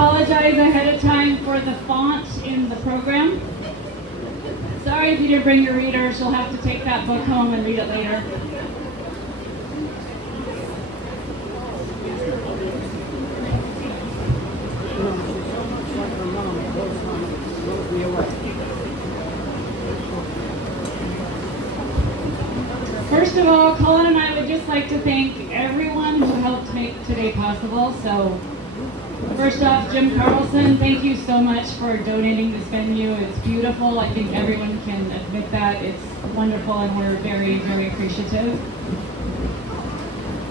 apologize ahead of time for the font in the program. Sorry if you didn't bring your readers. You'll have to take that book home and read it later. First of all, Colin and I would just like to thank everyone who helped make today possible. So, first off, Jim Carlson, thank you so much for donating this venue. It's beautiful. I think everyone can admit that. It's wonderful, and we're very, very appreciative.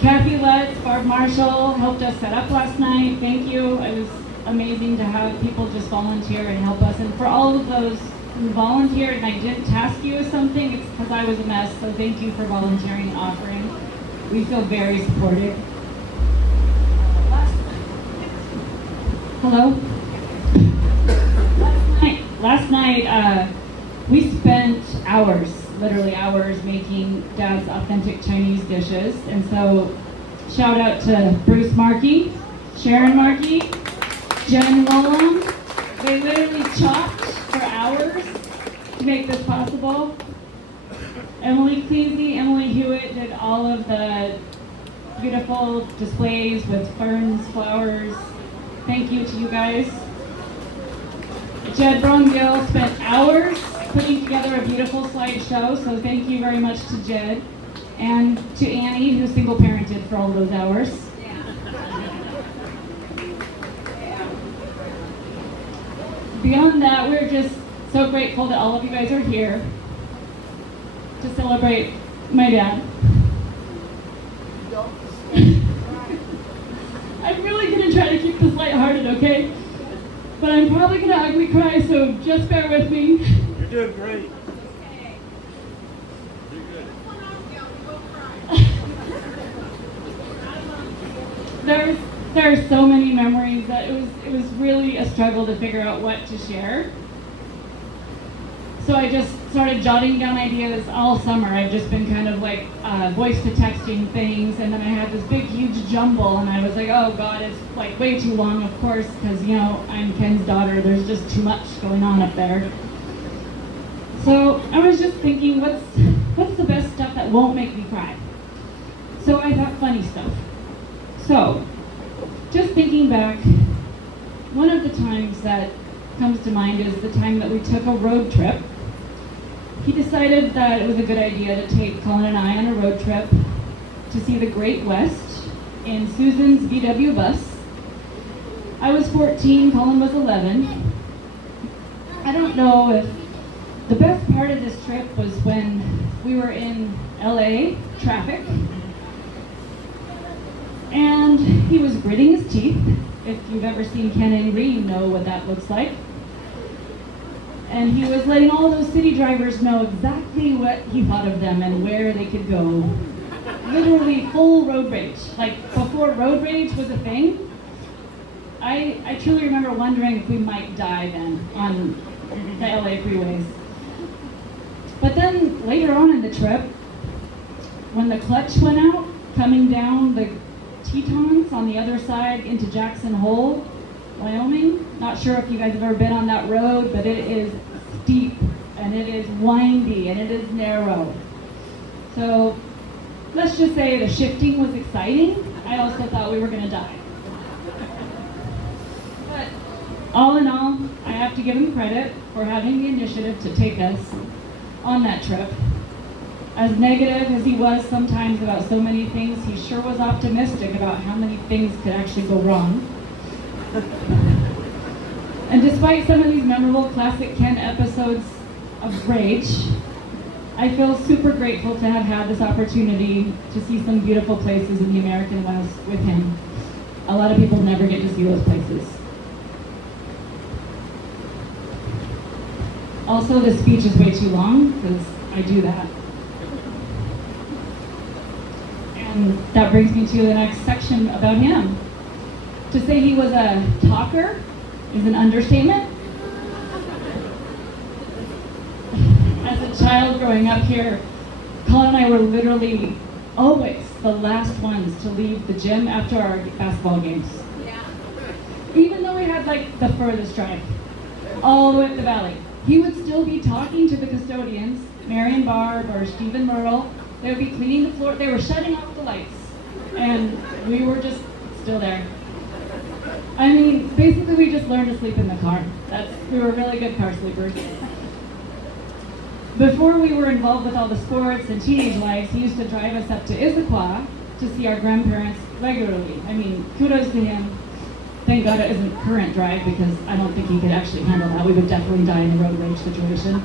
Kathy Lutz, Barb Marshall helped us set up last night. Thank you. It was amazing to have people just volunteer and help us. And for all of those who volunteered and I didn't task you with something, it's because I was a mess. So thank you for volunteering and offering. We feel very supported. Hello? Last night, we spent hours, literally hours, making Dad's authentic Chinese dishes. And so, shout out to Bruce Markey, Sharon Markey, Jen Lolum. They literally chopped for hours to make this possible. Emily Cleasy, Emily Hewitt did all of the beautiful displays with ferns, flowers. Thank you to you guys. Jed Brongill spent hours putting together a beautiful slideshow, so thank you very much to Jed. And to Annie, who single parented for all those hours. Beyond that, we're just so grateful that all of you guys are here to celebrate my dad. I'm really going to try to keep this lighthearted, okay? But I'm probably going to ugly cry, so just bear with me. You're doing great. There are so many memories that it was really a struggle to figure out what to share. So I just started jotting down ideas all summer. I've just been kind of like voice to texting things, and then I had this big huge jumble, and I was like, oh God, it's like way too long, of course, because you know I'm Ken's daughter. There's just too much going on up there. So I was just thinking, what's the best stuff that won't make me cry? So I thought funny stuff. So just thinking back, one of the times that comes to mind is the time that we took a road trip. He decided that it was a good idea to take Colin and I on a road trip to see the Great West in Susan's VW bus. I was 14, Colin was 11. I don't know if the best part of this trip was when we were in LA traffic and he was gritting his teeth. If you've ever seen Ken angry, you know what that looks like. And he was letting all those city drivers know exactly what he thought of them and where they could go. Literally full road rage. Like before road rage was a thing, I truly remember wondering if we might die then on the LA freeways. But then later on in the trip, when the clutch went out, coming down the Tetons on the other side into Jackson Hole, Wyoming. Not sure if you guys have ever been on that road, but it is steep and it is windy and it is narrow. So let's just say the shifting was exciting. I also thought we were going to die. But all in all, I have to give him credit for having the initiative to take us on that trip. As negative as he was sometimes about so many things, he sure was optimistic about how many things could actually go wrong. And despite some of these memorable classic Ken episodes of rage, I feel super grateful to have had this opportunity to see some beautiful places in the American West with him. A lot of people never get to see those places. Also, the speech is way too long, because I do that. And that brings me to the next section about him. To say he was a talker is an understatement. As a child growing up here, Colin and I were literally always the last ones to leave the gym after our basketball games. Yeah. Even though we had like the furthest drive, all the way up the valley. He would still be talking to the custodians, Mary and Barb or Steve and Merle. They would be cleaning the floor. They were shutting off the lights, and we were just still there. I mean, basically we just learned to sleep in the car. We were really good car sleepers. Before we were involved with all the sports and teenage lives, he used to drive us up to Issaquah to see our grandparents regularly. I mean, kudos to him. Thank God it isn't current drive, because I don't think he could actually handle that. We would definitely die in a road rage situation.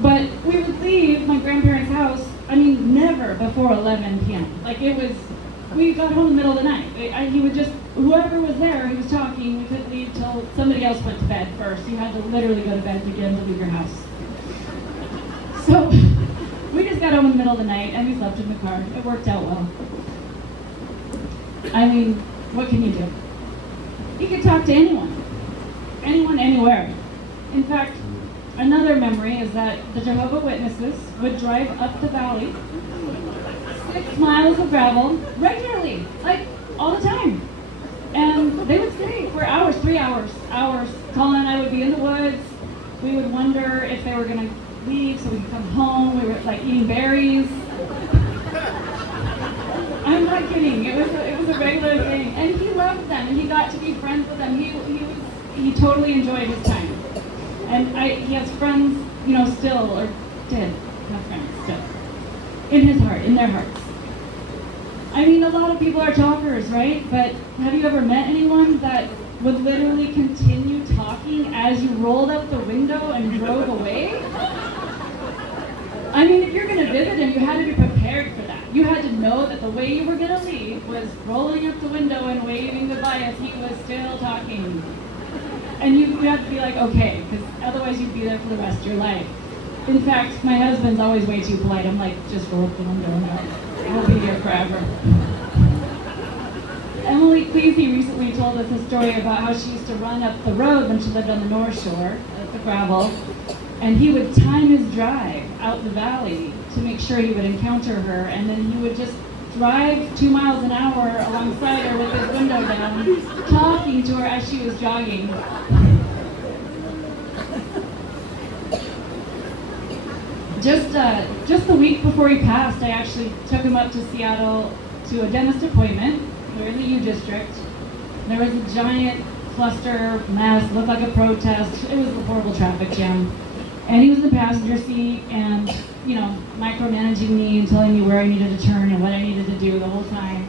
But we would leave my grandparents' house, I mean, never before 11 p.m. Like we got home in the middle of the night. He would just, whoever was there, he was talking, we couldn't leave till somebody else went to bed first. You had to literally go to bed to get him to leave your house. So we just got home in the middle of the night and we slept in the car. It worked out well. I mean, what can you do? You could talk to anyone, anywhere. In fact, another memory is that the Jehovah Witnesses would drive up the valley, 6 miles of gravel, regularly, like all the time. And they would stay for hours, 3 hours. Colin and I would be in the woods. We would wonder if they were gonna leave so we could come home. We were like eating berries. I'm not kidding. It was a regular thing, and he loved them, and he got to be friends with them. He totally enjoyed his time, and he has friends, still, or did have friends still in his heart, in their hearts. I mean, a lot of people are talkers, right? But have you ever met anyone that would literally continue talking as you rolled out the window and drove away? I mean, if you're going to visit him, you had to be prepared for that. You had to know that the way you were going to leave was rolling up the window and waving goodbye as he was still talking. And you had to be like, okay, because otherwise you'd be there for the rest of your life. In fact, my husband's always way too polite. I'm like, just roll up the window and I'll be here forever. Emily Cleasy recently told us a story about how she used to run up the road when she lived on the North Shore, at the gravel, and he would time his drive out the valley to make sure he would encounter her, and then he would just drive 2 miles an hour alongside her with his window down, talking to her as she was jogging. Just the week before he passed, I actually took him up to Seattle to a dentist appointment. We're in the U District. There was a giant cluster mess, looked like a protest. It was a horrible traffic jam. And he was in the passenger seat and, micromanaging me and telling me where I needed to turn and what I needed to do the whole time.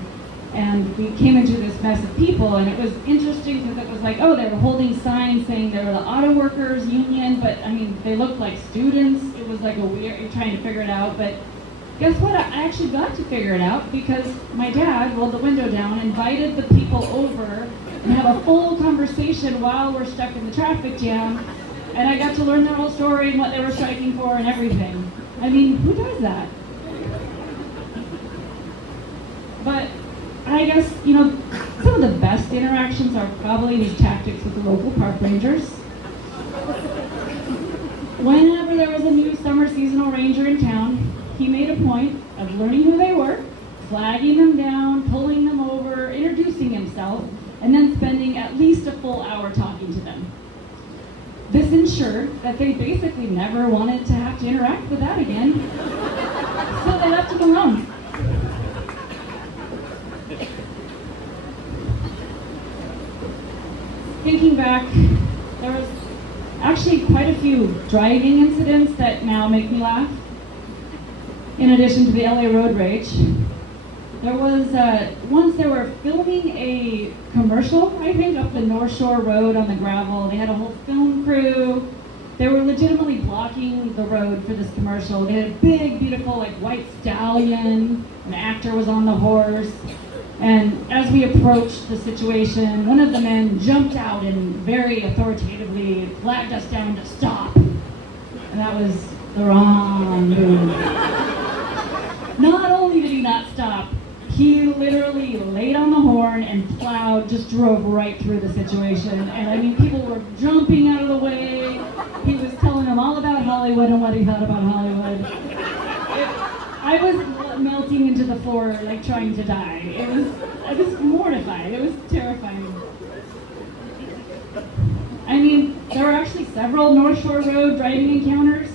And we came into this mess of people, and it was interesting because it was like, oh, they were holding signs saying they were the auto workers union, but I mean, they looked like students. It was like you're trying to figure it out. But guess what? I actually got to figure it out because my dad rolled the window down, invited the people over, and have a full conversation while we're stuck in the traffic jam. And I got to learn their whole story and what they were striking for and everything. I mean, who does that? But I guess, some of the best interactions are probably these tactics with the local park rangers. Whenever there was a new summer seasonal ranger in town, he made a point of learning who they were, flagging them down, pulling them over, introducing himself, and then spending at least a full hour talking to them. This ensured that they basically never wanted to have to interact with that again, so they left him alone. Thinking back, there was actually quite a few driving incidents that now make me laugh. In addition to the LA road rage, there was once they were filming a commercial, I think, up the North Shore Road on the gravel. They had a whole film crew. They were legitimately blocking the road for this commercial. They had a big, beautiful, white stallion. An actor was on the horse. And as we approached the situation, one of the men jumped out and very authoritatively flagged us down to stop. And that was the wrong move. Not only did he not stop, he literally laid on the horn and plowed, just drove right through the situation. And I mean, people were jumping out of the way. He was telling them all about Hollywood and what he thought about Hollywood. I was melting into the floor, trying to die. I was mortified. It was terrifying. There were actually several North Shore Road driving encounters.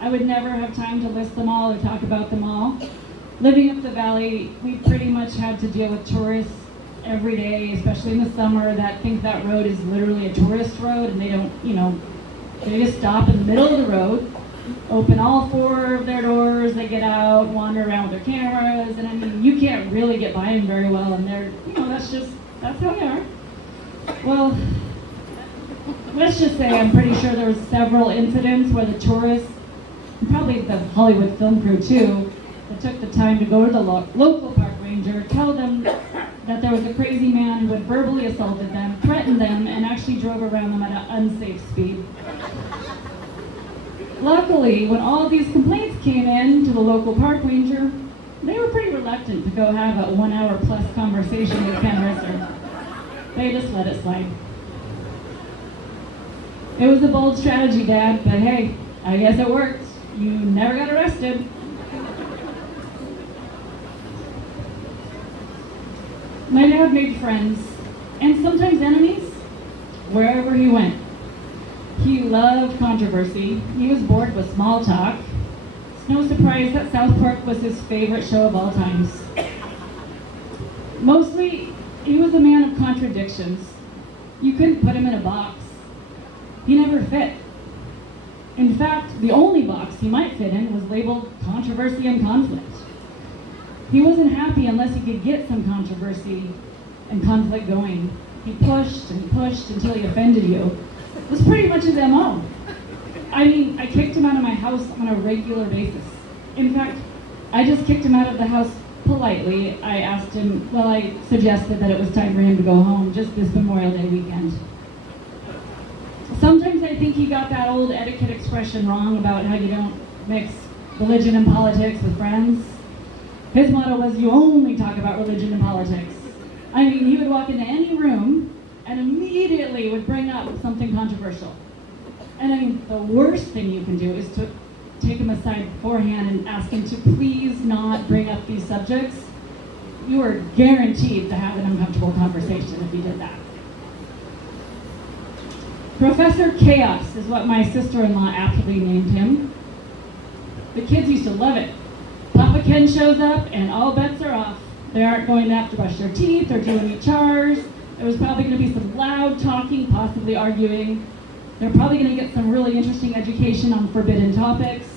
I would never have time to list them all or talk about them all. Living up the valley, we pretty much had to deal with tourists every day, especially in the summer, that think that road is literally a tourist road, and they don't, they just stop in the middle of the road, open all 4 of their doors, they get out, wander around with their cameras, and I mean, you can't really get by them very well, and they're, that's how they are. Well, let's just say I'm pretty sure there was several incidents where the tourists, and probably the Hollywood film crew too, that took the time to go to the local park ranger, tell them that there was a crazy man who had verbally assaulted them, threatened them, and actually drove around them at an unsafe speed. Luckily, when all of these complaints came in to the local park ranger, they were pretty reluctant to go have a 1-hour plus conversation with Ken Risser. They just let it slide. It was a bold strategy, Dad, but hey, I guess it worked. You never got arrested. My dad made friends, and sometimes enemies, wherever he went. He loved controversy. He was bored with small talk. It's no surprise that South Park was his favorite show of all times. Mostly, he was a man of contradictions. You couldn't put him in a box. He never fit. In fact, the only box he might fit in was labeled controversy and conflict. He wasn't happy unless he could get some controversy and conflict going. He pushed and pushed until he offended you. It was pretty much his MO. I mean, I kicked him out of my house on a regular basis. In fact, I just kicked him out of the house politely. I suggested that it was time for him to go home just this Memorial Day weekend. Sometimes I think he got that old etiquette expression wrong about how you don't mix religion and politics with friends. His motto was, you only talk about religion and politics. I mean, he would walk into any room and immediately would bring up something controversial. And I mean, the worst thing you can do is to take him aside beforehand and ask him to please not bring up these subjects. You are guaranteed to have an uncomfortable conversation if you did that. Professor Chaos is what my sister-in-law aptly named him. The kids used to love it. Papa Ken shows up and all bets are off. They aren't going to have to brush their teeth or do any chores. There was probably going to be some loud talking, possibly arguing. They're probably going to get some really interesting education on forbidden topics.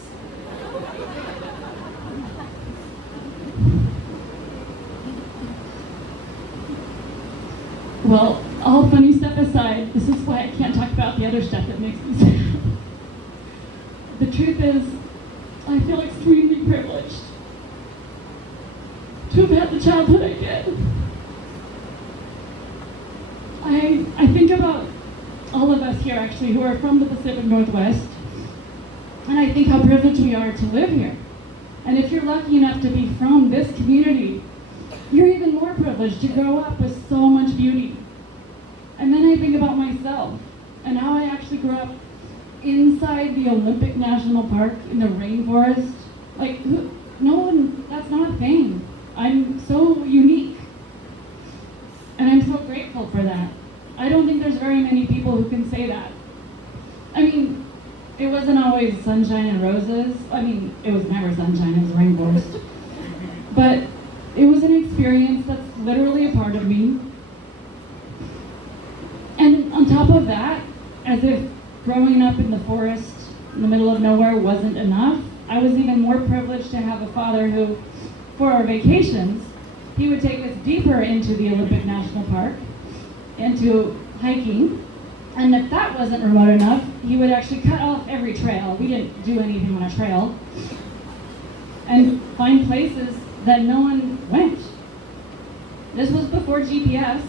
Well, all funny stuff aside, this is why I can't talk about the other stuff that makes me sad. The truth is, I feel extremely privileged to have had the childhood I did. I think about all of us here actually who are from the Pacific Northwest, and I think how privileged we are to live here. And if you're lucky enough to be from this community, you're even more privileged to grow up with so much beauty. And then I think about myself and how I actually grew up inside the Olympic National Park in the rainforest. Like, no one, that's not a thing. I'm so unique. And I'm so grateful for that. I don't think there's very many people who can say that. I mean, it wasn't always sunshine and roses. I mean, it was never sunshine, it was rainforest. But it was an experience that's literally a part of me. And on top of that, as if growing up in the forest in the middle of nowhere wasn't enough, I was even more privileged to have a father who, for our vacations, he would take us deeper into the Olympic National Park, into hiking, and if that wasn't remote enough, he would actually cut off every trail. We didn't do anything on a trail, and find places that no one went. This was before GPS.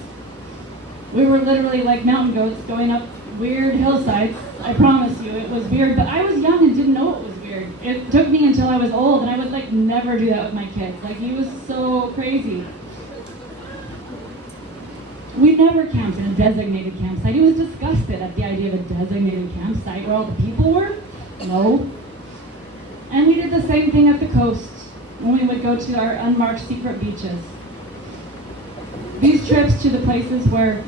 We were literally like mountain goats going up weird hillsides. I promise you, it was weird, but I was young and didn't know it was weird. It took me until I was old, and I would like never do that with my kids. Like, he was so crazy. We never camped in a designated campsite. He was disgusted at the idea of a designated campsite where all the people were. No. And we did the same thing at the coast when we would go to our unmarked secret beaches. These trips to the places where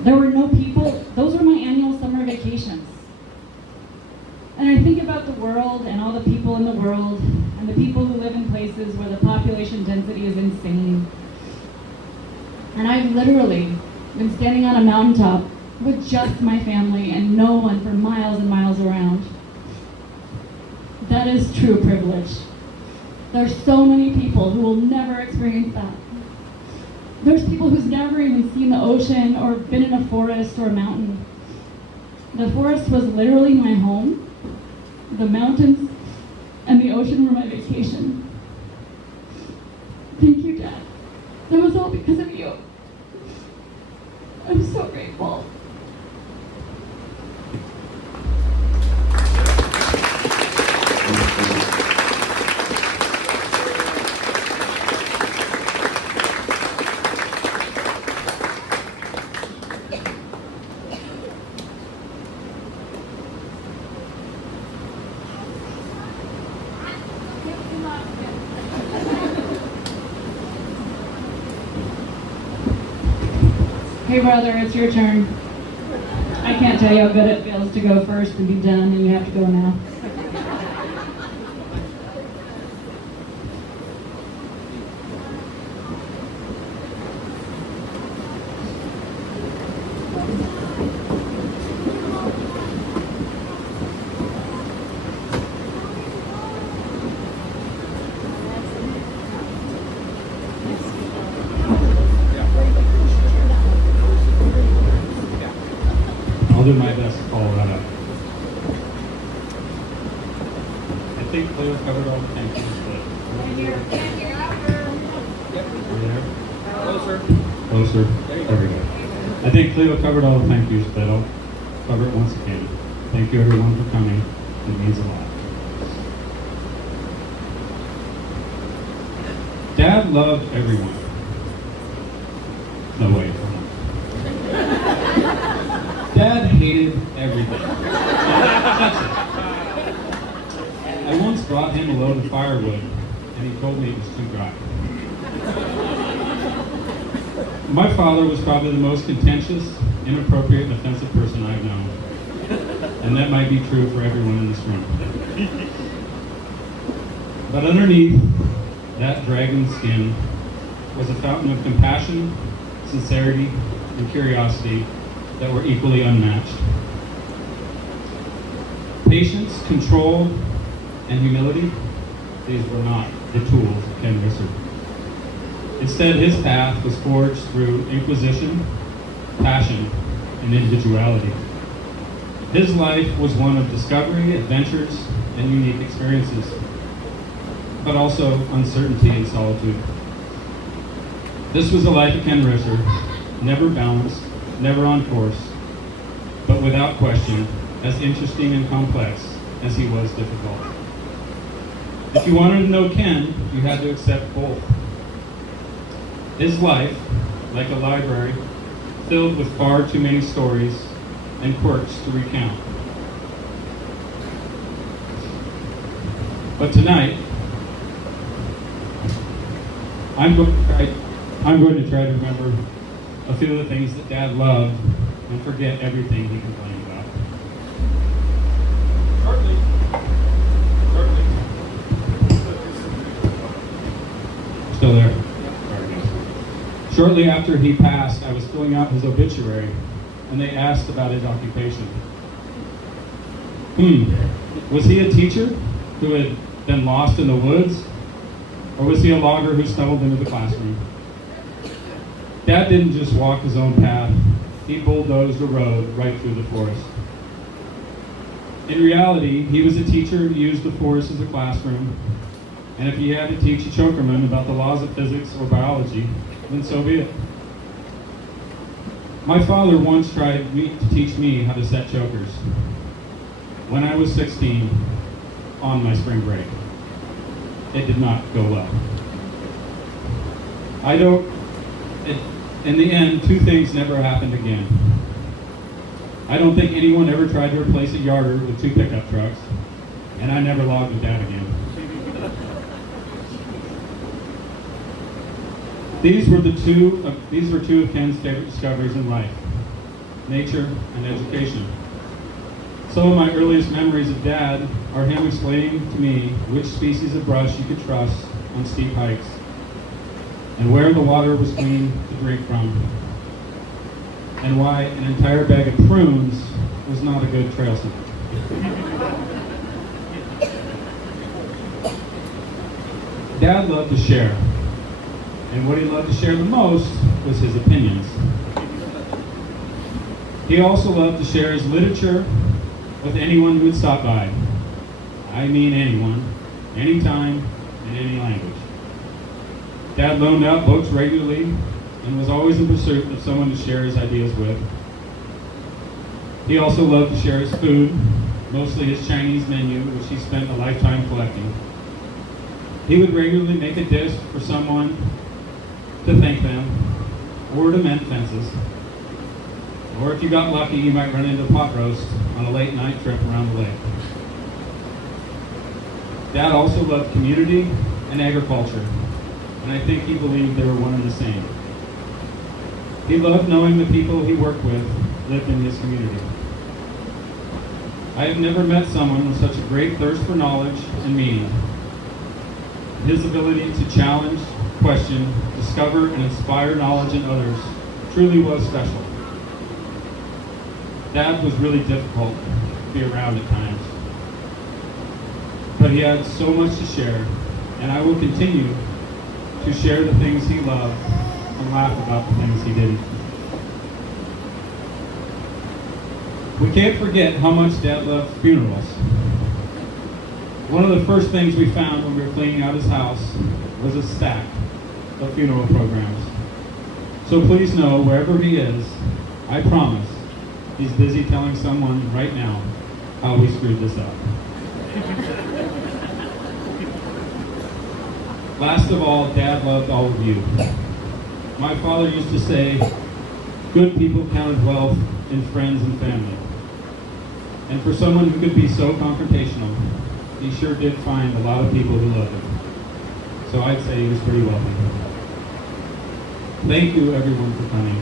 there were no people, those were my annual summer vacations. world and all the people in the world and the people who live in places where the population density is insane. And I've literally been standing on a mountaintop with just my family and no one for miles and miles around. That is true privilege. There's so many people who will never experience that. There's people who's never even seen the ocean or been in a forest or a mountain. The forest was literally my home. The mountains and the ocean were my vacation. Thank you, Dad. That was all because of you. I'm so grateful. Hey brother, it's your turn. I can't tell you how good it feels to go first and be done, and you have to go now. I'll do my best to follow that up. I think Cleo covered all the thank yous, but... Closer. Closer. There we go. I think Cleo covered all the thank yous, but I'll cover it once again. Thank you everyone for coming. It means a lot. Dad loved everyone. No, wait, hold on. Dad hated everything. That's it. I once brought him a load of firewood, and he told me it was too dry. My father was probably the most contentious, inappropriate, and offensive person I've known. And that might be true for everyone in this room. But underneath that dragon skin was a fountain of compassion, sincerity, and curiosity that were equally unmatched. Patience, control, and humility, these were not the tools of Ken Risser. Instead, his path was forged through inquisition, passion, and individuality. His life was one of discovery, adventures, and unique experiences, but also uncertainty and solitude. This was the life of Ken Risser, never balanced, never on course, but without question, as interesting and complex as he was difficult. If you wanted to know Ken, you had to accept both. His life, like a library, filled with far too many stories and quirks to recount. But tonight, I'm going to try to remember a few of the things that Dad loved and forget everything he complained about. Shortly. Still there? Shortly after he passed, I was filling out his obituary, and they asked about his occupation. Was he a teacher who had been lost in the woods? Or was he a logger who stumbled into the classroom? Dad didn't just walk his own path, he bulldozed a road right through the forest. In reality, he was a teacher who used the forest as a classroom, and if he had to teach a chokerman about the laws of physics or biology, then so be it. My father once tried to teach me how to set chokers when I was 16 on my spring break. It did not go well. In the end, two things never happened again. I don't think anyone ever tried to replace a yarder with two pickup trucks, and I never logged with Dad again. These were two of Ken's favorite discoveries in life: nature and education. Some of my earliest memories of Dad are him explaining to me which species of brush you could trust on steep hikes, and where the water was clean to drink from, and why an entire bag of prunes was not a good trail snack. Dad loved to share, and what he loved to share the most was his opinions. He also loved to share his literature with anyone who would stop by. I mean anyone, anytime, in any language. Dad loaned out books regularly and was always in pursuit of someone to share his ideas with. He also loved to share his food, mostly his Chinese menu, which he spent a lifetime collecting. He would regularly make a dish for someone to thank them, or to mend fences. Or if you got lucky, you might run into pot roast on a late night trip around the lake. Dad also loved community and agriculture, and I think he believed they were one and the same. He loved knowing the people he worked with lived in his community. I have never met someone with such a great thirst for knowledge and meaning. His ability to challenge, question, discover, and inspire knowledge in others truly was special. Dad was really difficult to be around at times, but he had so much to share, and I will continue to share the things he loved and laugh about the things he didn't. We can't forget how much Dad loved funerals. One of the first things we found when we were cleaning out his house was a stack of funeral programs. So please know, wherever he is, I promise, he's busy telling someone right now how we screwed this up. Last of all, Dad loved all of you. My father used to say, good people counted wealth in friends and family. And for someone who could be so confrontational, he sure did find a lot of people who loved him. So I'd say he was pretty wealthy. Thank you, everyone, for coming.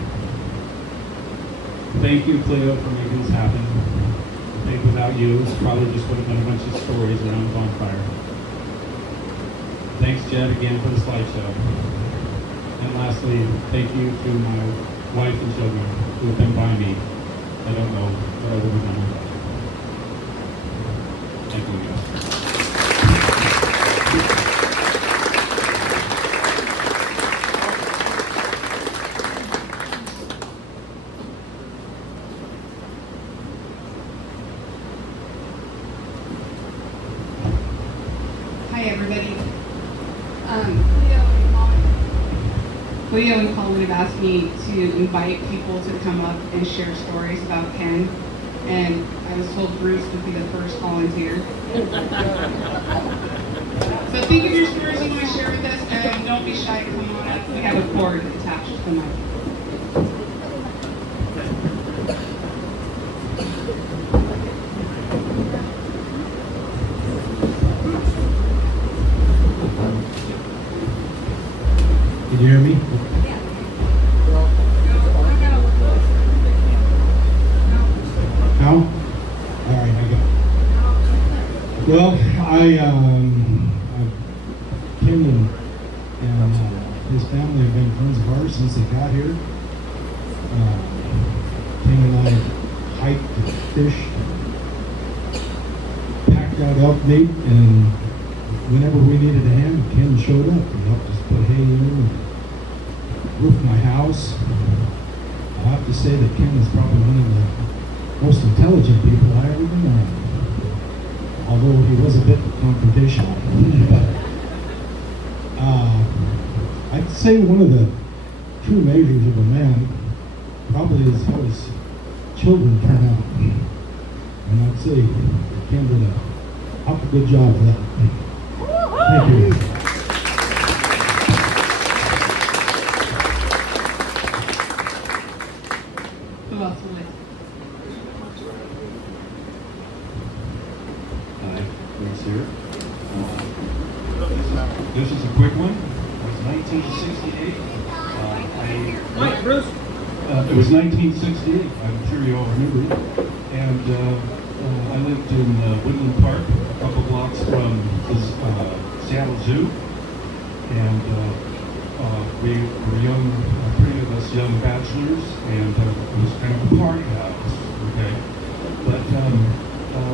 Thank you, Cleo, for making this happen. I think without you, it probably just would have been a bunch of stories around the bonfire. Thanks, Jed, again for the slideshow. And lastly, thank you to my wife and children who have been by me. I don't know what I would have done without you. Thank you, guys. Hi, everybody. Cleo and Colin have asked me to invite people to come up and share stories about Ken, and I was told Bruce would be the first volunteer. So think of your stories you want to share with us, and don't be shy to come on up. We have a cord attached to the mic. Can you hear me? Now? All right, I got it. Well, Kim and his family have been friends of ours since they got here. Kim and I hiked and fished, packed out elk meat, and whenever we needed a hand, Ken showed up and helped us put hay in and roof my house. I'll have to say that Ken is probably one of the most intelligent people I ever been around. Although he was a bit confrontational. I'd say one of the true measures of a man probably is how his children turn out. And I'd say Ken did a awful good job of that. Thank you. Who else will it? Hi, Risser. This is a quick one. It was 1968. It was 1968. I'm sure you all remember it. And lived in Woodland Park, a couple blocks from the Seattle Zoo. And we were young, three of us young bachelors, and it was kind of a party house, okay? But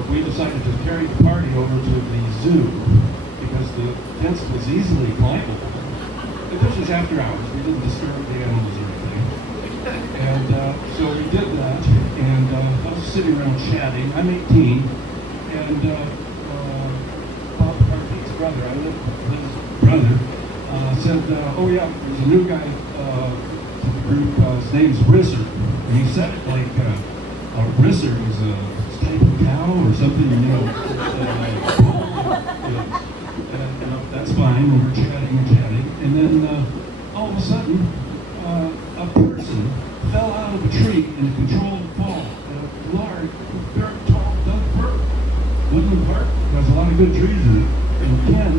we decided to carry the party over to the zoo because the fence was easily climbable. But this was after hours. We didn't disturb the animals or anything. And so we did that, and I was sitting around chatting. I'm 18, and Bob Carpete's brother, I live with his brother, said, oh yeah, there's a new guy to the group, his name's Risser. And he said it like Risser was a steak cow or something, you know. And that's fine, we were chatting and chatting. And then all of a sudden, a person fell out of a tree in a controlled fall. A large, very tall, Doug Burke. Woodland Park has a lot of good trees in it, and Ken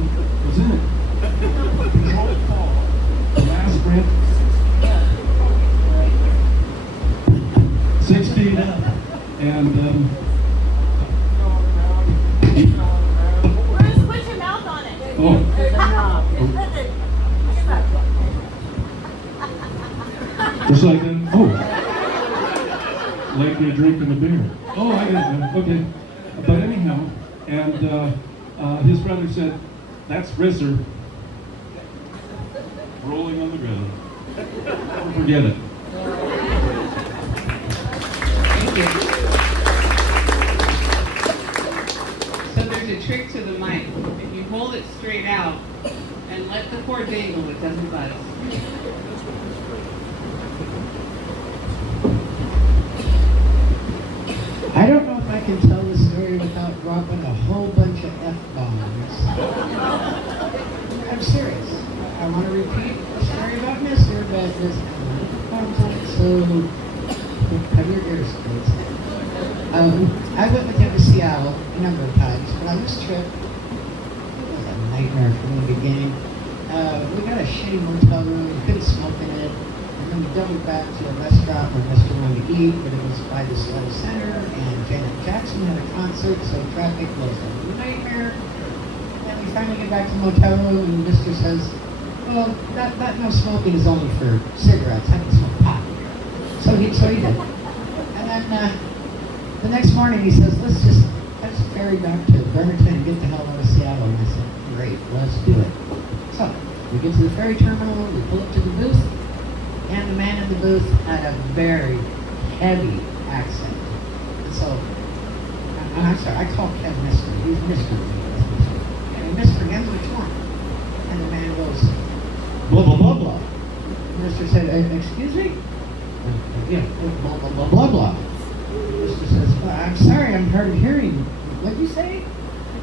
was in it. Controlled fall. The last branch, 6 feet up. And Bruce, put your mouth on it. just like that. Oh. Like you're drinking a beer. Oh, I get it. Okay. But anyhow, and his brother said, that's Risser. Rolling on the ground. Don't forget it. Thank you. So there's a trick to the mic. If you hold it straight out and let the cord dangle, it doesn't buzz. I don't know if I can tell the story without dropping a whole bunch of F-bombs. I'm serious. I want to repeat the story about Mister, but there's bombs on it, so cover your ears, please. I went with him to Seattle a number of times, but on this trip, it was a nightmare from the beginning. We got a shitty motel room, we couldn't smoke in it, and then we doubled back to a restaurant where Mr. wanted to eat, but it was by the Seattle Center, and Janet Jackson had a concert, so traffic was a nightmare. And we finally get back to the motel room, and Mr. says, well, that no smoking is only for cigarettes. I can smoke pot. So he did. And then the next morning he says, let's ferry back to Bremerton and get the hell out of Seattle. And I said, great, let's do it. So we get to the ferry terminal, we pull up to the booth, and the man in the booth had a very heavy accent. And so, and I'm sorry, I call Ken Mr. He's Mr. And Mr. Again, which one? And the man goes, blah, blah, blah, blah. Mr. said, excuse me? Yeah, blah, blah, blah, blah, blah. Mr. says, well, I'm sorry, I'm hard of hearing. What'd you say?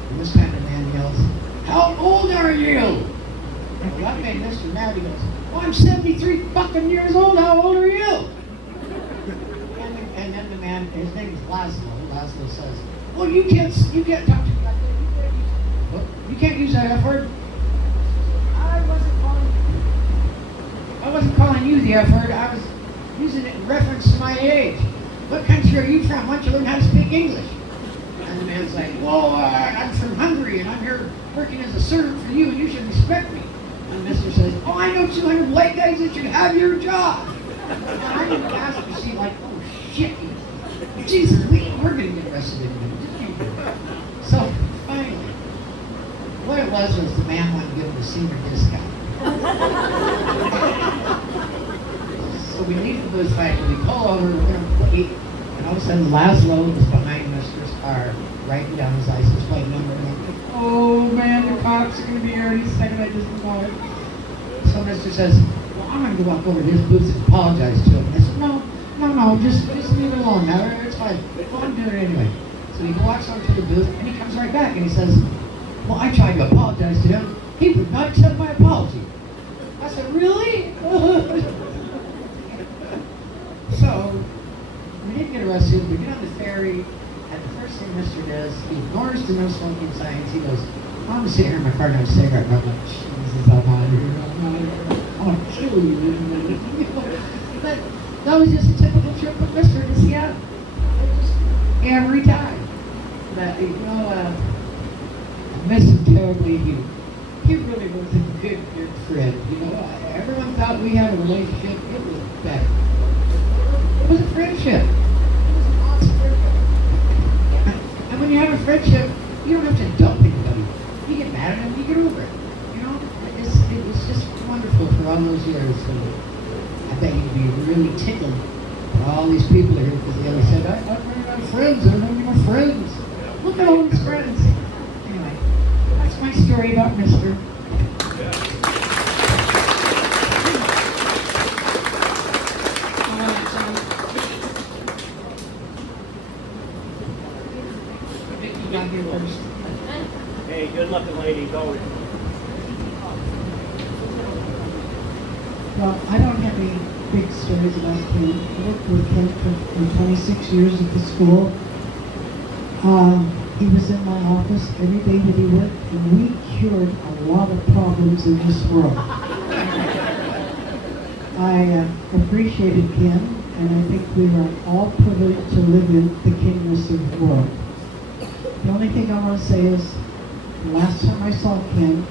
And this time the man yells, how old are you? Well, that made Mr. mad. He goes, well, I'm 73 fucking years old. How old are you? And then the man, his name is Laszlo. Laszlo says, well, you can't talk to me like that. You can't use that F word. I wasn't calling you the F word. I was using it in reference to my age. What country are you from? Why don't you learn how to speak English? And the man's like, well, I'm from Hungary, and I'm here working as a servant for you, and you should respect me. And Mr. says, oh, I know 200 white guys that should have your job. And I didn't ask to see, like, oh, shit. Jesus, we're going to get arrested in a minute. So, finally, what it was the man wanted to give him a senior discount. So we leave the booth fight, and we pull over, we're going to eat, and all of a sudden Laszlo was behind Mr.'s car, writing down his license plate number, and I'm like, oh man, the cops are going to be here any second, I just know it. So Mr. says, well, I'm going to go walk over to his booth and apologize to him. And I said, no, just leave it alone now, it's fine. Well, I'm doing it anyway. So he walks over to the booth, and he comes right back, and he says, well, I tried to apologize to him. He would not accept my apology. I said, really? So, we didn't get arrested. We get on the ferry, and the first thing Mr. does, he ignores the no smoking signs. He goes, I'm sitting here in my car and I have a cigarette, and I'm like, Jesus, I'm out of here. I want to kill you. But that was just a typical trip with Mr. to Seattle. Every time. But, I miss him terribly. He really was a good friend. Everyone thought we had a relationship. It was better. It was a friendship. It was an awesome friendship. And when you have a friendship, you don't have to dump anybody. You get mad at them, you get over it. It was just wonderful for all those years. And I bet you'd be really tickled that all these people are here because they always said, I'm running out of friends. I don't have any more friends. Look at all these friends. Anyway, that's my story about Mr. Vicky got here first. Hey, good looking lady, go with Well, I don't have any big stories about Ken. I worked with Ken for 26 years at the school. He was in my office every day that he worked, and we cured a lot of problems in this world. I appreciated Ken, and I think we are all privileged to live in the Ken Risser world. The only thing I want to say is, the last time I saw Ken,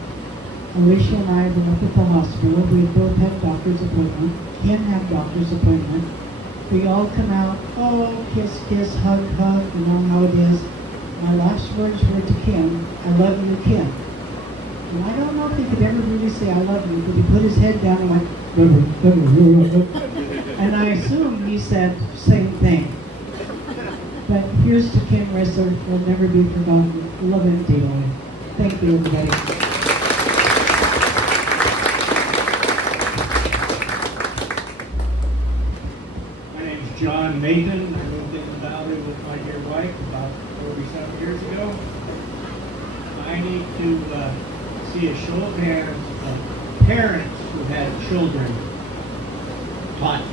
Alicia and I were up at the hospital. We both had doctor's appointment. Ken had doctor's appointment. We all come out, oh, kiss, kiss, hug, hug, you know how it is. My last words were to Ken, I love you, Ken. And I don't know if he could ever really say I love you, but he put his head down and went, and I assume he said the same thing. But here's to Ken Risser, he'll never be forgotten. Love him dearly. Thank you, everybody. John Nathan. I moved in the valley with my dear wife about 47 years ago. I need to see a show of hands of parents who had children taught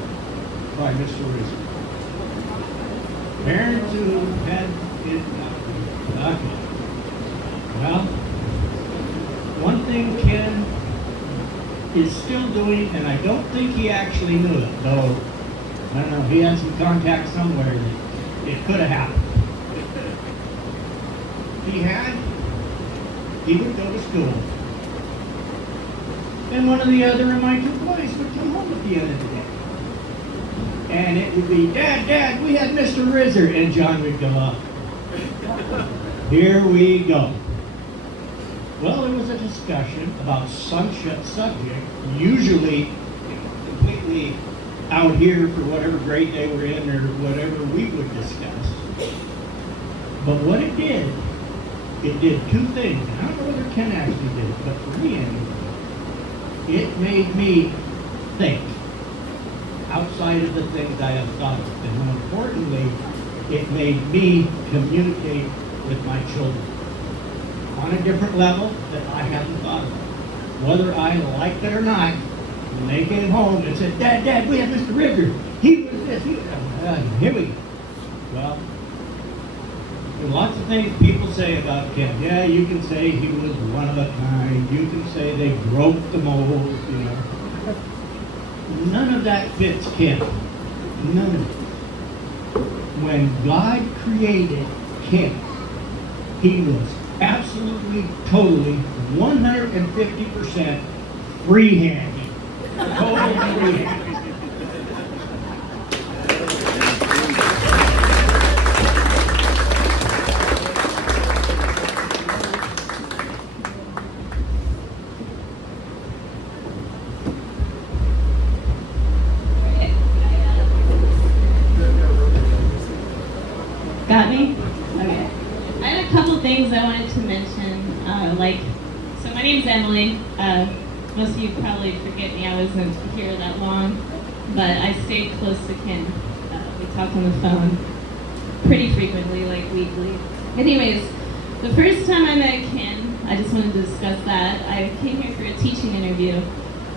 by Mr. Risser. Parents who had it not. Okay. Well, one thing Ken is still doing, and I don't think he actually knew it, though I don't know, he had some contact somewhere that it could have happened. He would go to school. And one of the other of my two boys would come home at the end of the day. And it would be, Dad, we had Mr. Risser. And John would go up. Here we go. Well, there was a discussion about some subject, usually completely out here for whatever grade they were in or whatever we would discuss. But what it did two things. I don't know whether Ken actually did it, but for me anyway, it made me think outside of the things I have thought of. And more importantly, it made me communicate with my children on a different level that I hadn't thought of. Whether I liked it or not, when they came home and said, Dad, we had Mr. Risser. He was this, here we go. Well, there are lots of things people say about Ken. Yeah, you can say he was one of a kind. You can say they broke the mold, you know. None of that fits Ken. None of it. When God created Ken, he was absolutely, totally, 150% freehanded. Total freehanded. Got me? Okay. I had a couple things I wanted to mention. So my name's Emily. Most of you probably forget me. I wasn't here that long, but I stayed close to Ken. We talked on the phone pretty frequently, like weekly. Anyways, the first time I met Ken, I just wanted to discuss that. I came here for a teaching interview,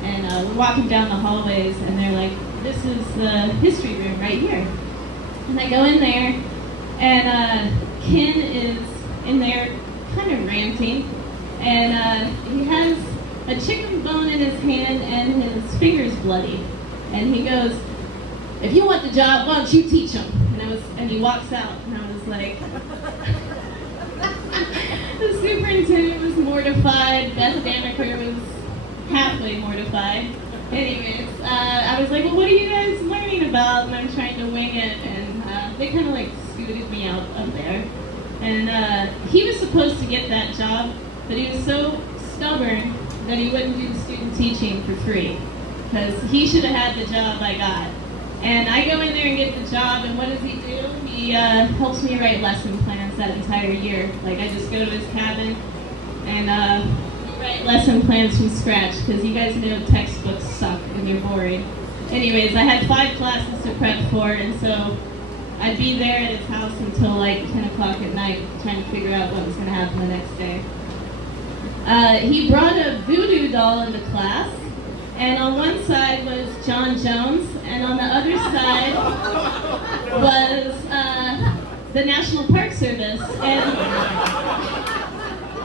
and we're walking down the hallways, and they're like, "This is the history room right here." And I go in there, and Ken is in there kind of ranting, and he has a chicken bone in his hand and his finger's bloody. And he goes, "If you want the job, why don't you teach him?" And he walks out, and I was like, superintendent was mortified. Beth Damaker was halfway mortified. Anyways, I was like, well, what are you guys learning about? And I'm trying to wing it, and they kind of like scooted me out of there. And he was supposed to get that job, but he was so stubborn that he wouldn't do the student teaching for free, because he should have had the job I got. And I go in there and get the job, and what does he do? He helps me write lesson plans that entire year. Like, I just go to his cabin and write lesson plans from scratch, because you guys know textbooks suck and they're boring. Anyways, I had 5 classes to prep for, and so I'd be there at his house until like 10 o'clock at night trying to figure out what was going to happen the next day. He brought a voodoo doll into class, and on one side was John Jones, and on the other side was the National Park Service. And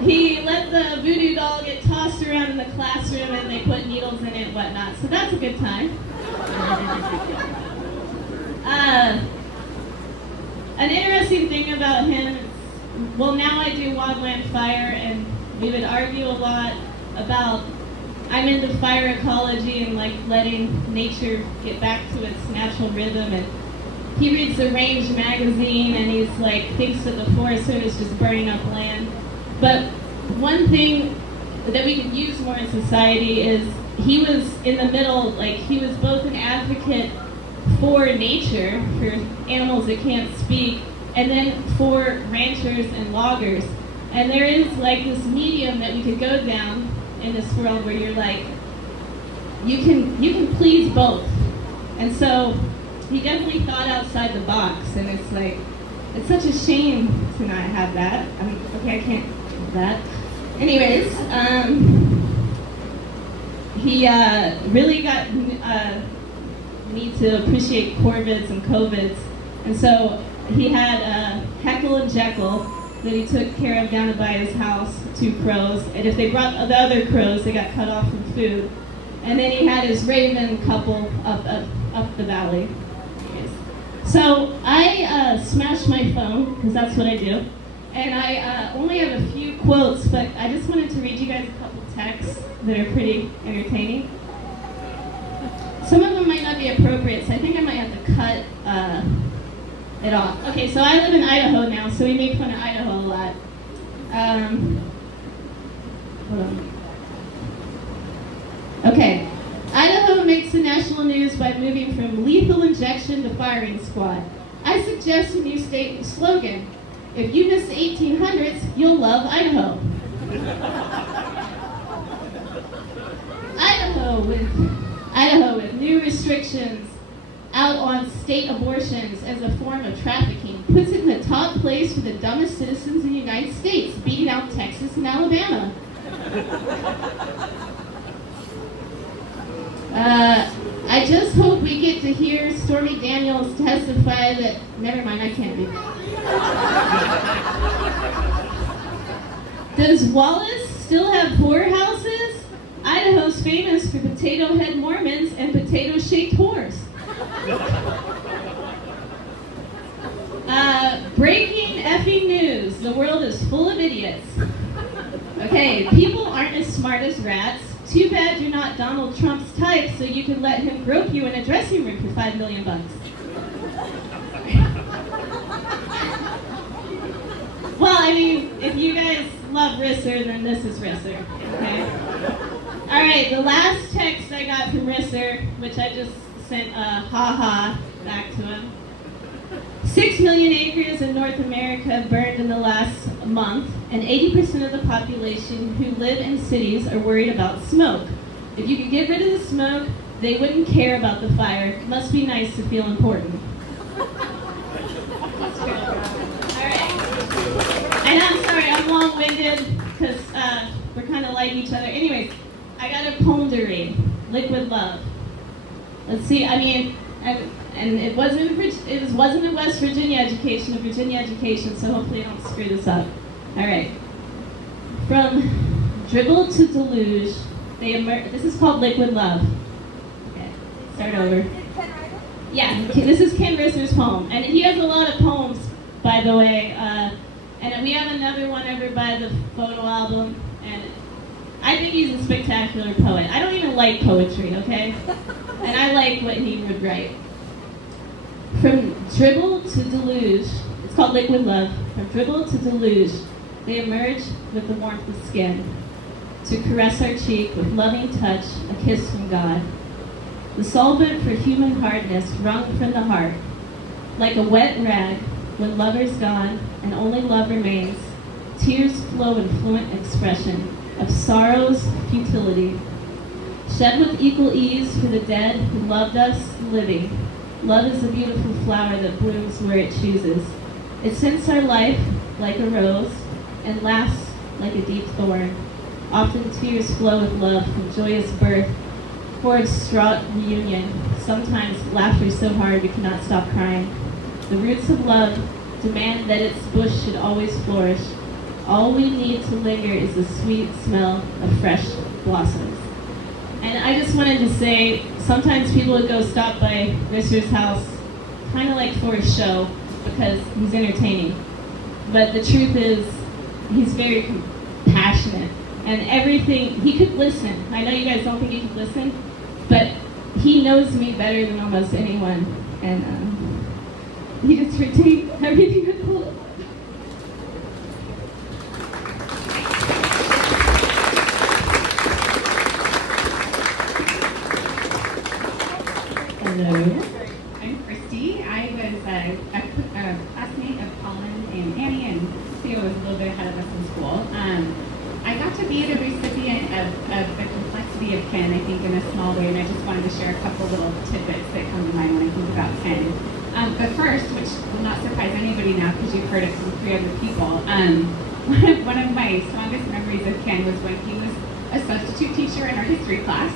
he let the voodoo doll get tossed around in the classroom, and they put needles in it and whatnot. So that's a good time. An interesting thing about him is, well, now I do wildland fire, and we would argue a lot about, I'm into fire ecology and like letting nature get back to its natural rhythm, and he reads the Range magazine and he's like, thinks that the Forest Service is just burning up land. But one thing that we could use more in society is he was in the middle, like he was both an advocate for nature, for animals that can't speak, and then for ranchers and loggers. And there is like this medium that we could go down in this world where you're like, you can please both. And so he definitely thought outside the box, and it's like, it's such a shame to not have that. Okay, I can't have that. Anyways, he really got me to appreciate corvids and covids, and so he had Heckle and Jekyll that he took care of down by his house, 2 crows, and if they brought the other crows, they got cut off from food. And then he had his raven couple up the valley. So I smashed my phone, because that's what I do, and I only have a few quotes, but I just wanted to read you guys a couple texts that are pretty entertaining. Some of them might not be appropriate, so I think I might have to cut it off. Okay, so I live in Idaho now, so we make fun of Idaho a lot. Hold on. Okay. Idaho makes the national news by moving from lethal injection to firing squad. I suggest a new state slogan. If you miss the 1800s, you'll love Idaho. Idaho with new restrictions out on state abortions as a form of trafficking puts it in the top place for the dumbest citizens in the United States, beating out Texas and Alabama. I just hope we get to hear Stormy Daniels testify that, never mind, I can't do that. Does Wallace still have whorehouses? Idaho's famous for potato head Mormons and potato shaped whores. Breaking effing news. The world is full of idiots. Okay, people aren't as smart as rats. Too bad you're not Donald Trump's type, so you could let him grope you in a dressing room for $5 million. Well, I mean, if you guys love Risser, then this is Risser, okay? All right, the last text I got from Risser, which I just sent a ha-ha back to him. 6 million acres in North America burned in the last month, and 80% of the population who live in cities are worried about smoke. If you could get rid of the smoke, they wouldn't care about the fire. Must be nice to feel important. That's true. All right. And I'm sorry, I'm long-winded, because we're kind of like each other. Anyways, I got a poem to read, Liquid Love. Let's see, I mean, and it wasn't a West Virginia education, a Virginia education, so hopefully I don't screw this up. All right. From dribble to deluge, this is called Liquid Love. Okay, start over. Yeah, this is Ken Risser's poem, and he has a lot of poems, by the way. And then we have another one over by the photo album, and I think he's a spectacular poet. I don't even like poetry, okay? And I like what he would write. From dribble to deluge, it's called Liquid Love. From dribble to deluge, they emerge with the warmth of skin, to caress our cheek with loving touch, a kiss from God. The solvent for human hardness wrung from the heart, like a wet rag when lover's gone and only love remains, tears flow in fluent expression of sorrow's futility, shed with equal ease for the dead who loved us living. Love is a beautiful flower that blooms where it chooses. It scents our life like a rose and laughs like a deep thorn. Often tears flow with love from joyous birth for a distraught reunion. Sometimes laughter so hard we cannot stop crying. The roots of love demand that its bush should always flourish. All we need to linger is the sweet smell of fresh blossoms. And I just wanted to say, sometimes people would go stop by Risser's house, kind of like for a show, because he's entertaining. But the truth is, he's very compassionate. And everything, he could listen. I know you guys don't think he could listen, but he knows me better than almost anyone. And he just retained everything I told him. Hello. I'm Christy. I was a classmate of Colin and Annie, and Theo was a little bit ahead of us in school. I got to be the recipient of the complexity of Ken, I think, in a small way, and I just wanted to share a couple little tidbits that come to mind when I think about Ken. But first, which will not surprise anybody now because you've heard it from 3 other people, one of my strongest memories of Ken was when he was a substitute teacher in our history class.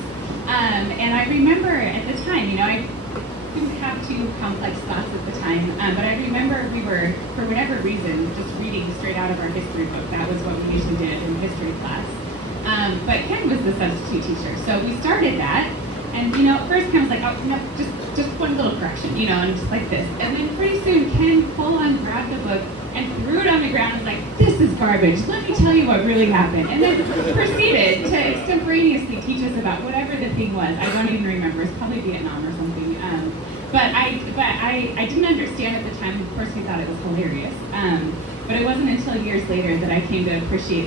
And I remember at the time, I didn't have too complex thoughts at the time, but I remember we were, for whatever reason, just reading straight out of our history book. That was what we usually did in history class. But Ken was the substitute teacher, so we started that. And at first Ken was like, oh, no, just one little correction, and just like this. And then pretty soon Ken full on grabbed the book and threw it on the ground and was like, this is garbage. Let me tell you what really happened. And then proceeded to extemporaneously teach us about whatever the thing was. I don't even remember. It's probably Vietnam or something. But I didn't understand at the time. Of course, we thought it was hilarious. But it wasn't until years later that I came to appreciate,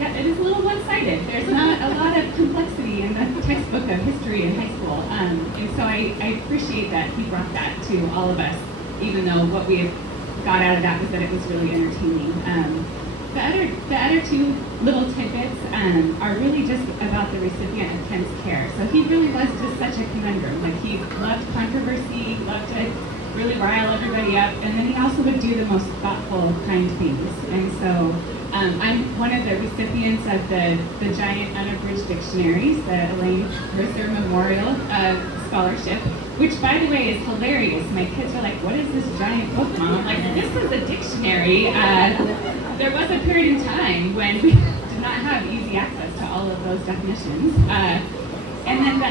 yeah, it is a little one-sided. There's not a lot of complexity in the textbook of history in high school. And so I appreciate that he brought that to all of us, even though what we got out of that was that it was really entertaining. The other 2 little tidbits are really just about the recipient of Ken's care. So he really was just such a conundrum. Like, he loved controversy, loved to really rile everybody up, and then he also would do the most thoughtful, kind things. And so I'm one of the recipients of the giant unabridged dictionaries, the Elaine Risser Memorial Scholarship, which, by the way, is hilarious. My kids are like, what is this giant book, Mom? I'm like, this is a dictionary. There was a period in time when we did not have easy access to all of those definitions. And then the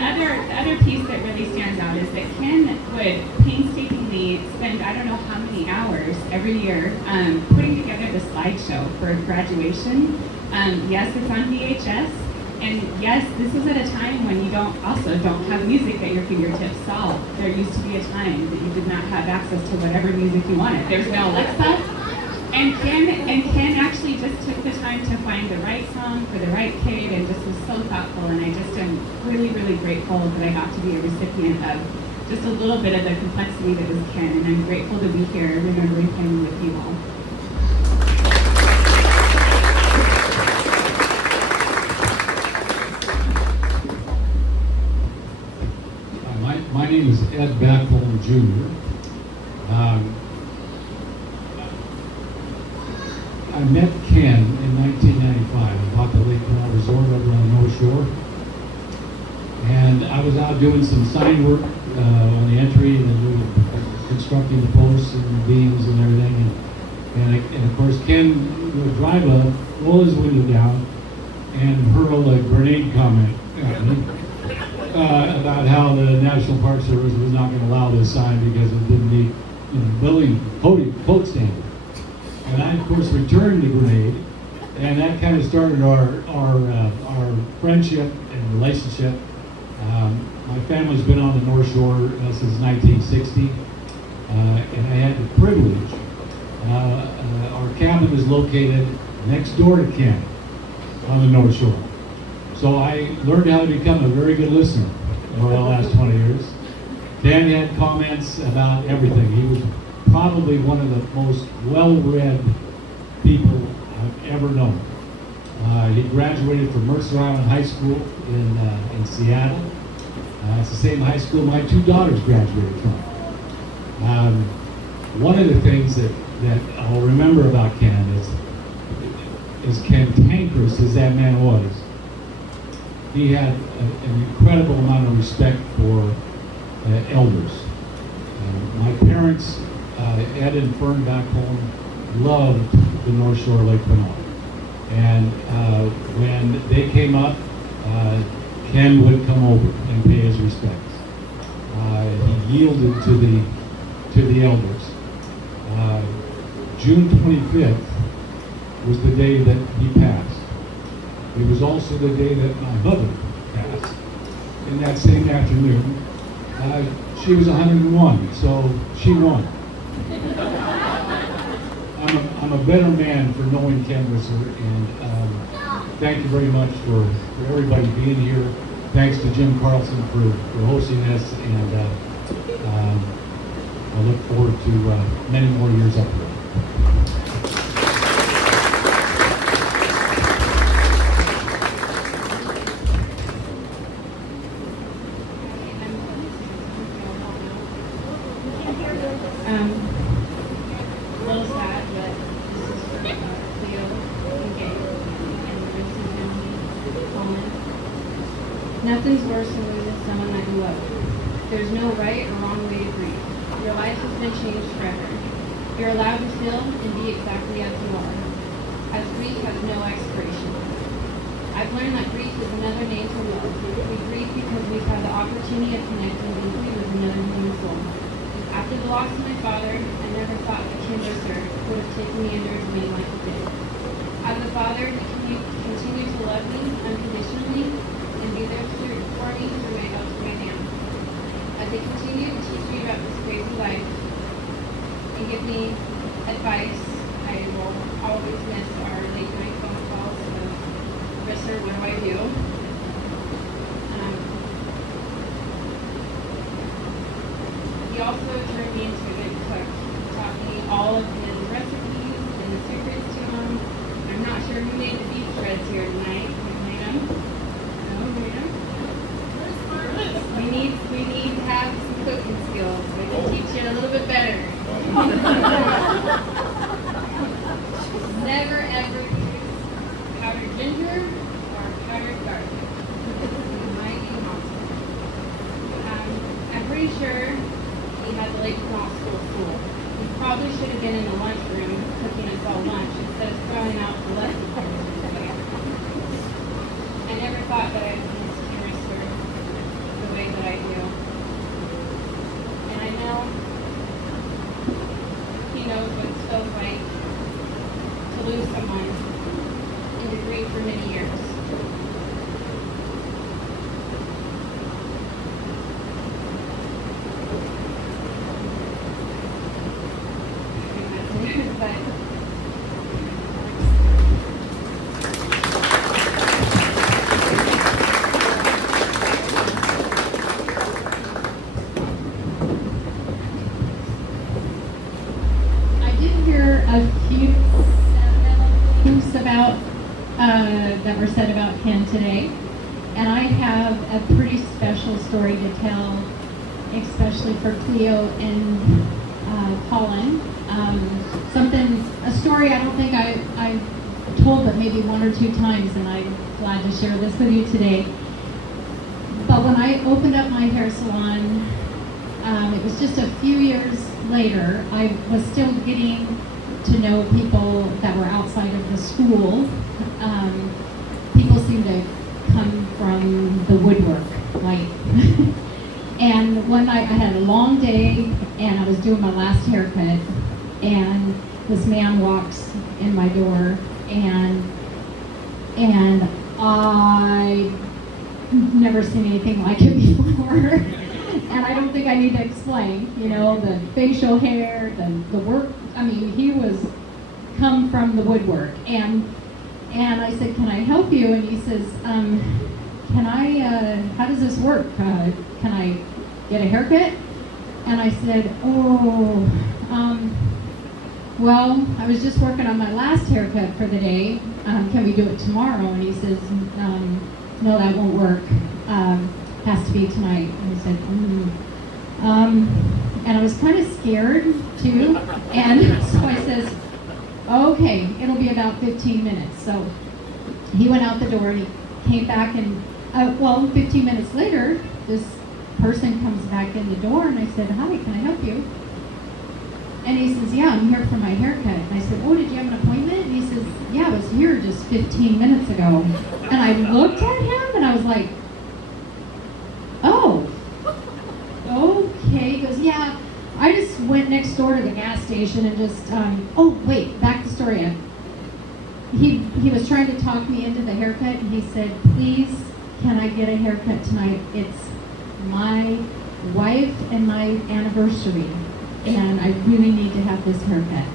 other piece that really stands out is that Ken would painstakingly spend, I don't know how many hours every year putting together the slideshow for graduation. Yes, it's on VHS. And yes, this is at a time when you don't have music at your fingertips. So there used to be a time that you did not have access to whatever music you wanted. There's no Alexa. And Ken actually just took the time to find the right song for the right kid and just was so thoughtful. And I just am really, really grateful that I got to be a recipient of just a little bit of the complexity that was Ken. And I'm grateful to be here remembering him with you all. My name is Ed Backholm Jr. I met Ken in 1995 about the Lake Canal Resort over on North Shore. And I was out doing some sign work on the entry, and we were constructing the posts and beams and everything. And of course, Ken would drive up, roll his window down, and hurl a grenade comment at me. About how the National Park Service was not going to allow this sign because it didn't meet building code standards. And I, of course, returned the grenade, and that kind of started our friendship and relationship. My family's been on the North Shore since 1960, and I had the privilege. Our cabin is located next door to Ken on the North Shore. So I learned how to become a very good listener over the last 20 years. Ken had comments about everything. He was probably one of the most well-read people I've ever known. He graduated from Mercer Island High School in Seattle. It's the same high school my two daughters graduated from. One of the things that I'll remember about Ken is cantankerous as that man was. He had an incredible amount of respect for elders. My parents, Ed and Fern back home, loved the North Shore Lake Panola. And when they came up, Ken would come over and pay his respects. He yielded to the elders. June 25th was the day that he passed. It was also the day that my mother passed. In that same afternoon, she was 101, so she won. I'm a better man for knowing Ken Risser, and thank you very much for everybody being here. Thanks to Jim Carlson for hosting this, and I look forward to many more years up here. A little sad, but this is for Cleo and Gabe and the Gibson family, Coleman. Nothing's worse than losing someone that you love. There's no right or wrong way to grieve. Your life has been changed forever. You're allowed to feel and be exactly as you are, as grief has no expiration. I've learned that grief is another name for love. We grieve because we've had the opportunity of connecting deeply with another human soul. After the loss of my father, I never thought that Ken Risser would have taken me under his wing like he did. As a father, he continued to love me unconditionally and be there for me through my ups and my downs. As he continued to teach me about this crazy life and give me advice, I will always miss our late night phone calls of, Risser, what do I do? He also turned me into a good cook. He taught me all of his recipes and the secrets to them. I'm not sure who made the beef shreds here tonight. Who made them? No, who made them? We need to have some cooking skills. We can teach you a little bit better. Never ever use powdered ginger or powdered garlic. It might be monster. I'm pretty sure he had the Lake Panola School full. He probably should have been in the lunchroom cooking us all lunch instead of throwing out the lesson plans. I never thought that I would miss Ken Risser the way that I do. And I know he knows what it feels like to lose someone and to grieve for many years. But I did hear a few things about that were said about Ken today, and I have a pretty special story to tell, especially for Cleo and Colin. A story I don't think I've told but maybe one or two times, and I'm glad to share this with you today. But when I opened up my hair salon, it was just a few years later, I was still getting to know people that were outside of the school. People seemed to come from the woodwork, like. And one night I had a long day and I was doing my last haircut, and this man walks in my door, and I never seen anything like it before. And I don't think I need to explain, you know, the facial hair, the work. I mean, he was come from the woodwork. And I said, can I help you? And he says, can I, how does this work? Can I get a haircut? And I said, well, I was just working on my last haircut for the day. Can we do it tomorrow? And he says, no, that won't work. Has to be tonight. And I said, and I was kind of scared too. And so I says, okay, it'll be about 15 minutes. So he went out the door and he came back, and 15 minutes later, this person comes back in the door, and I said, hi, can I help you? And he says, yeah, I'm here for my haircut. And I said, oh, did you have an appointment? And he says, yeah, I was here just 15 minutes ago. And I looked at him and I was like, oh, okay. He goes, yeah, I just went next door to the gas station and just, back to story. He was trying to talk me into the haircut, and he said, please, can I get a haircut tonight? It's my wife and my anniversary, and I really need to have this haircut.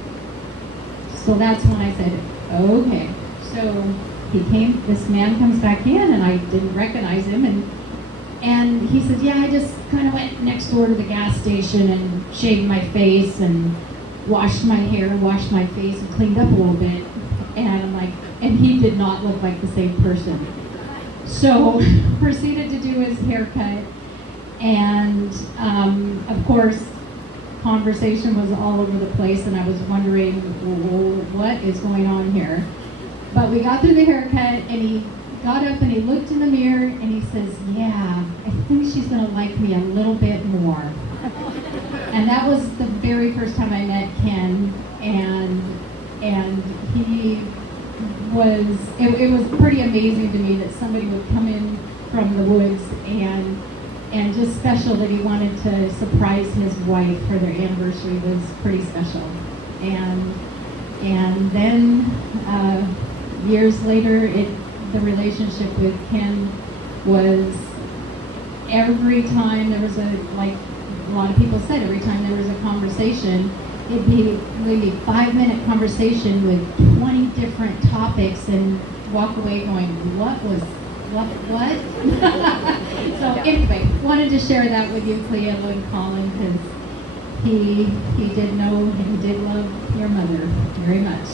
So that's when I said, okay. So this man comes back in, and I didn't recognize him, and he said, yeah, I just kind of went next door to the gas station and shaved my face and washed my hair, washed my face, and cleaned up a little bit. And I'm like, and he did not look like the same person. So proceeded to do his haircut, and of course, conversation was all over the place, and I was wondering, well, what is going on here? But we got through the haircut, and he got up and he looked in the mirror, and he says, yeah, I think she's gonna like me a little bit more. And that was the very first time I met Ken, and he was, it was pretty amazing to me that somebody would come in from the woods, and just special that he wanted to surprise his wife for their anniversary was pretty special. And then years later, the relationship with Ken was, every time there was like a lot of people said, every time there was a conversation, it'd be maybe 5-minute conversation with 20 different topics, and walk away going, what? So anyway, wanted to share that with you, Cleo and Colin, because he did know, and he did love your mother very much.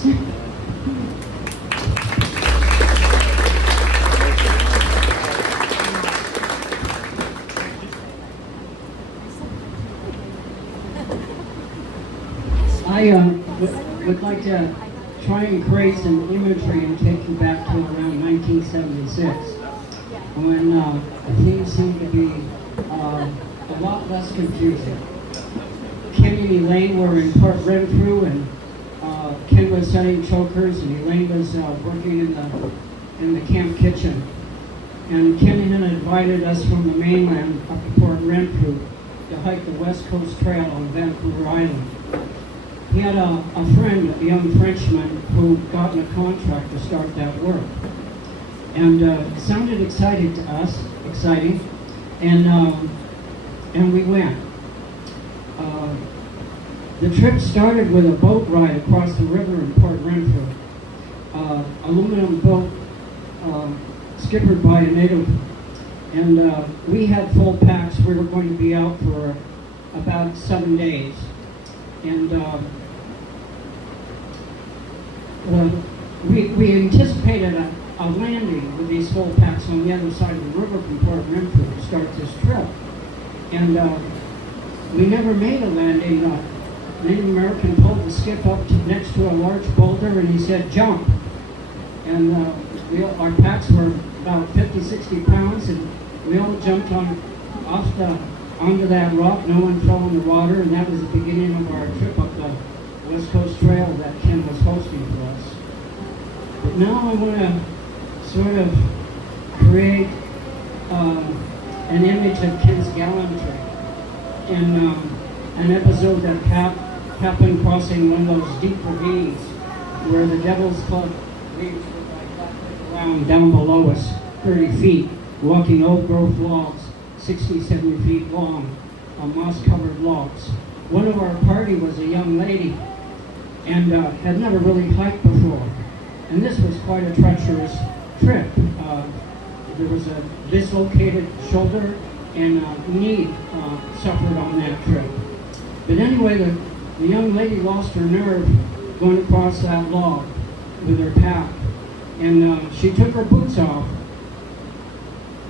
I would like to try and create some imagery and take you back to around 1976, when things seemed to be a lot less confusing. Ken and Elaine were in Port Renfrew, and Ken was setting chokers, and Elaine was working in the camp kitchen. And Ken had invited us from the mainland up to Port Renfrew to hike the West Coast Trail on Vancouver Island. He had a friend, a young Frenchman, who got in a contract to start that work. And it sounded exciting to us, and we went. The trip started with a boat ride across the river in Port Renfrew. Aluminum boat skippered by a native. And we had full packs. We were going to be out for about 7 days. And we anticipated a landing with these full packs on the other side of the river from Port Renfrew to start this trip. And we never made a landing. Native American pulled the skip up next to a large boulder, and he said, jump. And our packs were about 50, 60 pounds, and we all jumped onto that rock. No one fell in the water, and that was the beginning of our trip up the West Coast Trail that Ken was hosting for us. But now I want to sort of create an image of Ken's gallantry in an episode that happened crossing one of those deep ravines where the Devil's Club leaves were like that around down below us, 30 feet, walking old growth logs, 60, 70 feet long, on moss-covered logs. One of our party was a young lady and had never really hiked before. And this was quite a treacherous trip. There was a dislocated shoulder and a knee suffered on that trip. But anyway, the young lady lost her nerve going across that log with her pack. And she took her boots off.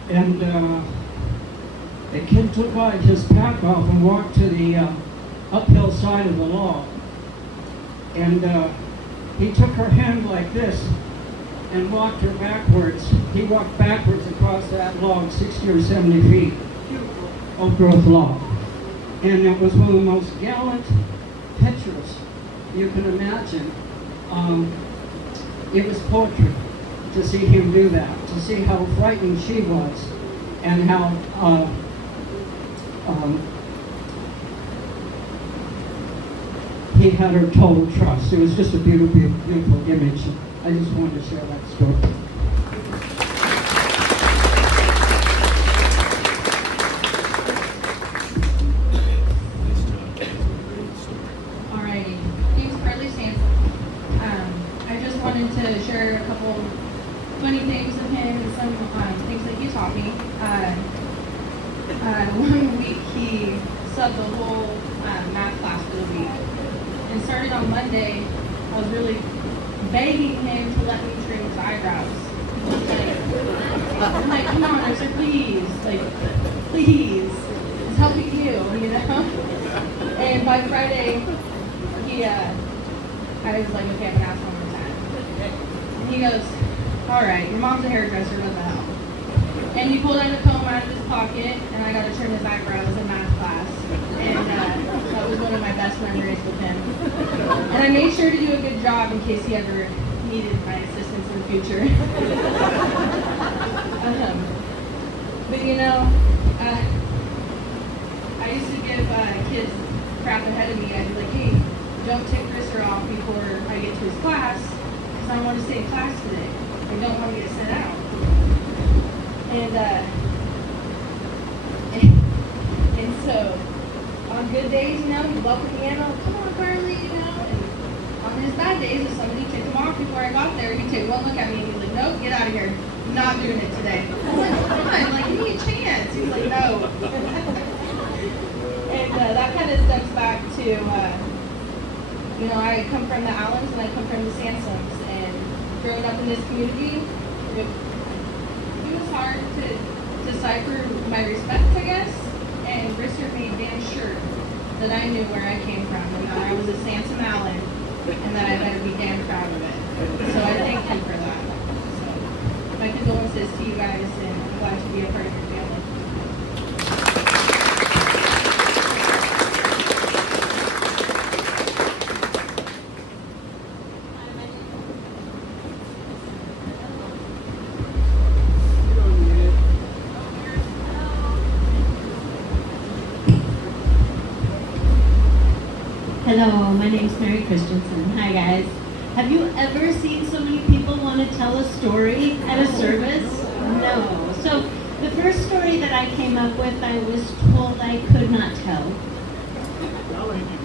And the kid took his pack off and walked to the uphill side of the log. And he took her hand like this and walked her backwards. He walked backwards across that log, 60 or 70 feet, old growth log. And it was one of the most gallant pictures you can imagine. It was poetry to see him do that, to see how frightened she was and how he had her total trust. It was just a beautiful, beautiful image. I just wanted to share that story. Alrighty, name's Carly Sansom. I just wanted to share a couple funny things of him and some things that he taught me. One week he subbed the whole math class for the week. And started on Monday, I was really begging him to let me trim his eyebrows. I'm like, come on, I said, please, please, it's helping you, you know? And by Friday, I was like, okay, I'm gonna ask one more time. And he goes, all right, your mom's a hairdresser, what the hell? And he pulled out a comb out of his pocket, and I got to trim his eyebrows in math class. And that was one of my best memories with him. And I made sure to do a good job in case he ever needed my assistance in the future. But you know, I used to give kids crap ahead of me. I'd be like, hey, don't take Risser off before I get to his class, because I want to stay in class today. I don't want to get sent out. And so, on good days, you know, he'd welcome me in, oh, come on, Carly, you know, and on his bad days, if somebody took him off before I got there, he'd take one look at me and he'd be like, nope, get out of here, not doing it today. I'm like, come on, like, give me a chance. He's like, no. And that kind of stems back to, you know, I come from the Allens and I come from the Sansoms, and growing up in this community, it was hard to decipher my respect, I guess, and Risser made damn sure that I knew where I came from and that I was a Sansom Allen and that I better be damn proud of it. So I thank you for that. So, my condolences to you guys, and I'm glad to be a part of your family. Hello, my name's Mary Christensen. Hi guys. Have you ever seen so many people want to tell a story at a service? No. So the first story that I came up with, I was told I could not tell.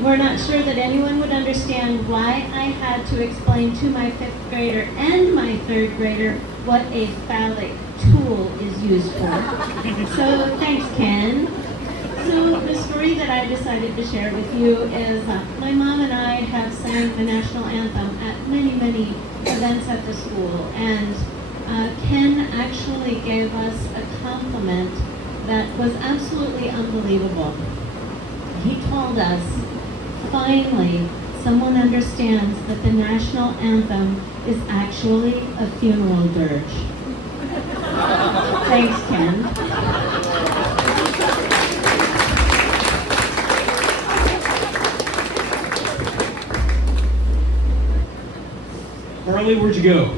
We're not sure that anyone would understand why I had to explain to my 5th grader and my 3rd grader what a phallic tool is used for. So thanks, Ken. So the story that I decided to share with you is my mom and I have sang the national anthem at many, many events at the school, and Ken actually gave us a compliment that was absolutely unbelievable. He told us, finally, someone understands that the national anthem is actually a funeral dirge. Thanks, Ken. Carly, where'd you go?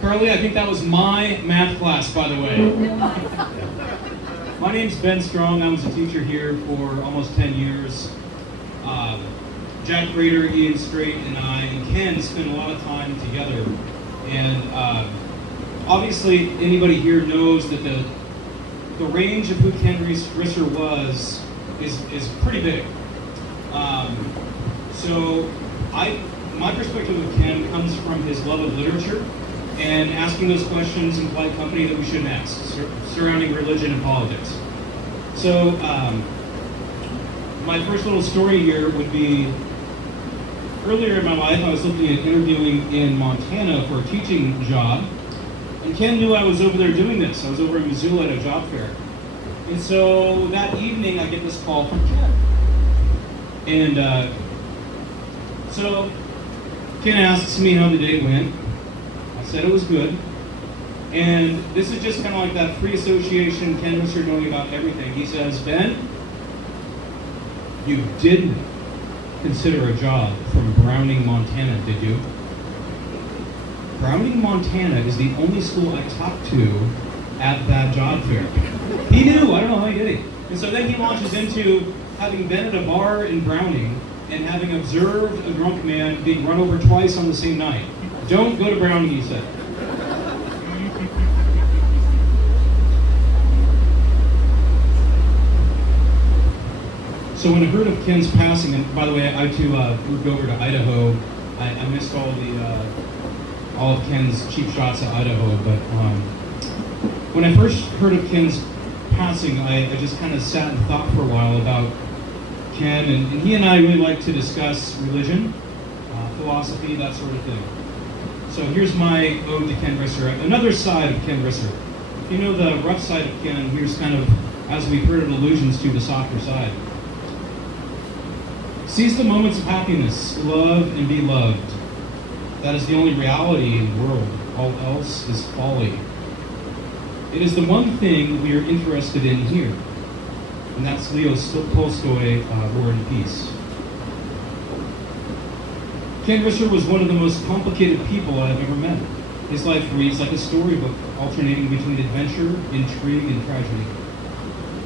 Carly, I think that was my math class, by the way. My name's Ben Strong. I was a teacher here for almost 10 years. Jack Rader, Ian Strait, and I, and Ken spent a lot of time together. And obviously, anybody here knows that the range of who Ken Risser was is pretty big. So my perspective of Ken comes from his love of literature and asking those questions in polite company that we shouldn't ask, surrounding religion and politics. So my first little story here would be, earlier in my life I was looking at interviewing in Montana for a teaching job, and Ken knew I was over there doing this. I was over in Missoula at a job fair. And so that evening I get this call from Ken. And so Ken asks me how the day went. I said it was good. And this is just kind of like that free association, Ken Risser knowing about everything. He says, Ben, you didn't consider a job from Browning, Montana, did you? Browning, Montana is the only school I talked to at that job fair. He knew, I don't know how he did it. And so then he launches into having been at a bar in Browning and having observed a drunk man being run over twice on the same night. Don't go to Browning, he said. So when I heard of Ken's passing, and by the way, I too moved over to Idaho. I missed all of Ken's cheap shots at Idaho, but when I first heard of Ken's passing, I just kind of sat and thought for a while about Ken, and he and I really like to discuss religion, philosophy, that sort of thing. So here's my ode to Ken Risser, another side of Ken Risser. If you know the rough side of Ken, here's kind of, as we've heard it, allusions to the softer side. Seize the moments of happiness, love and be loved. That is the only reality in the world. All else is folly. It is the one thing we are interested in here, and that's Leo Tolstoy, War and Peace. Ken Risser was one of the most complicated people I've ever met. His life reads like a storybook, alternating between adventure, intrigue, and tragedy.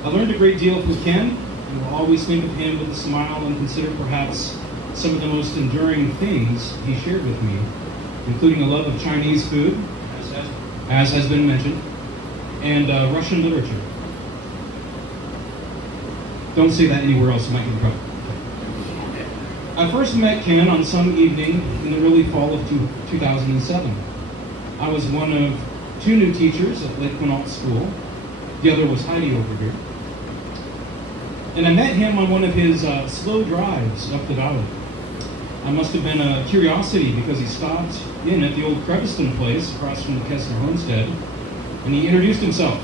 I learned a great deal from Ken, and will always think of him with a smile and consider perhaps some of the most enduring things he shared with me, including a love of Chinese food, as has been mentioned, and Russian literature. Don't say that anywhere else, you might get in trouble. I first met Ken on some evening in the early fall of 2007. I was one of two new teachers at Lake Quinault School. The other was Heidi over here. And I met him on one of his slow drives up the valley. I must have been a curiosity because he stopped in at the old Creviston place across from the Kessler homestead, and he introduced himself.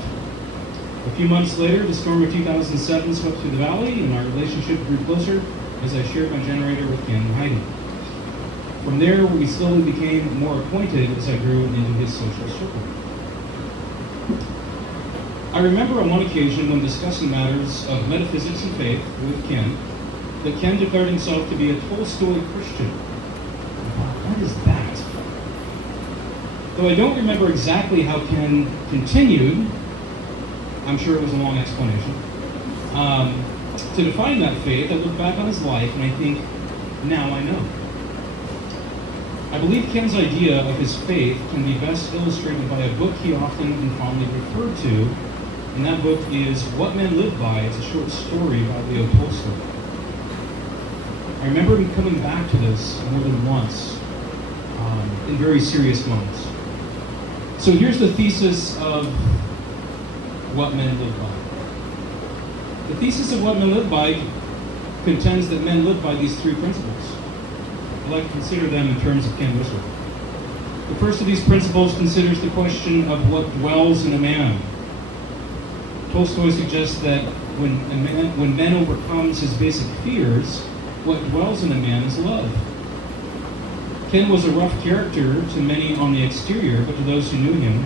A few months later, the storm of 2007 swept through the valley, and our relationship grew closer as I shared my generator with Ken and Heidi. From there, we slowly became more acquainted as I grew into his social circle. I remember on one occasion when discussing matters of metaphysics and faith with Ken, that Ken declared himself to be a Tolstoy Christian. What is that? Though I don't remember exactly how Ken continued, I'm sure it was a long explanation. To define that faith, I look back on his life and I think, now I know. I believe Ken's idea of his faith can be best illustrated by a book he often and fondly referred to, and that book is What Men Live By. It's a short story by Leo Tolstoy. I remember him coming back to this more than once in very serious moments. So here's the thesis of What Men Live By. The thesis of What Men Live By contends that men live by these three principles. I'd like to consider them in terms of Ken Risser. The first of these principles considers the question of what dwells in a man. Tolstoy suggests that when man overcomes his basic fears, what dwells in a man is love. Ken was a rough character to many on the exterior, but to those who knew him,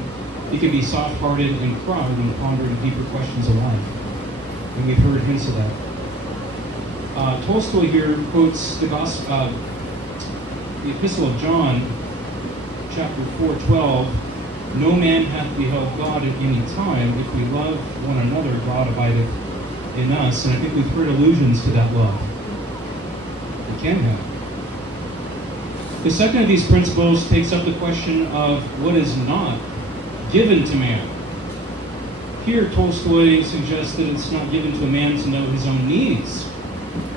he could be soft-hearted and proud when pondering deeper questions of life. And we've heard hints of that. Tolstoy here quotes the Epistle of John, chapter 4:12. No man hath beheld God at any time. If we love one another, God abideth in us. And I think we've heard allusions to that love. that Ken had. The second of these principles takes up the question of what is not given to man. Here, Tolstoy suggests that it's not given to a man to know his own needs.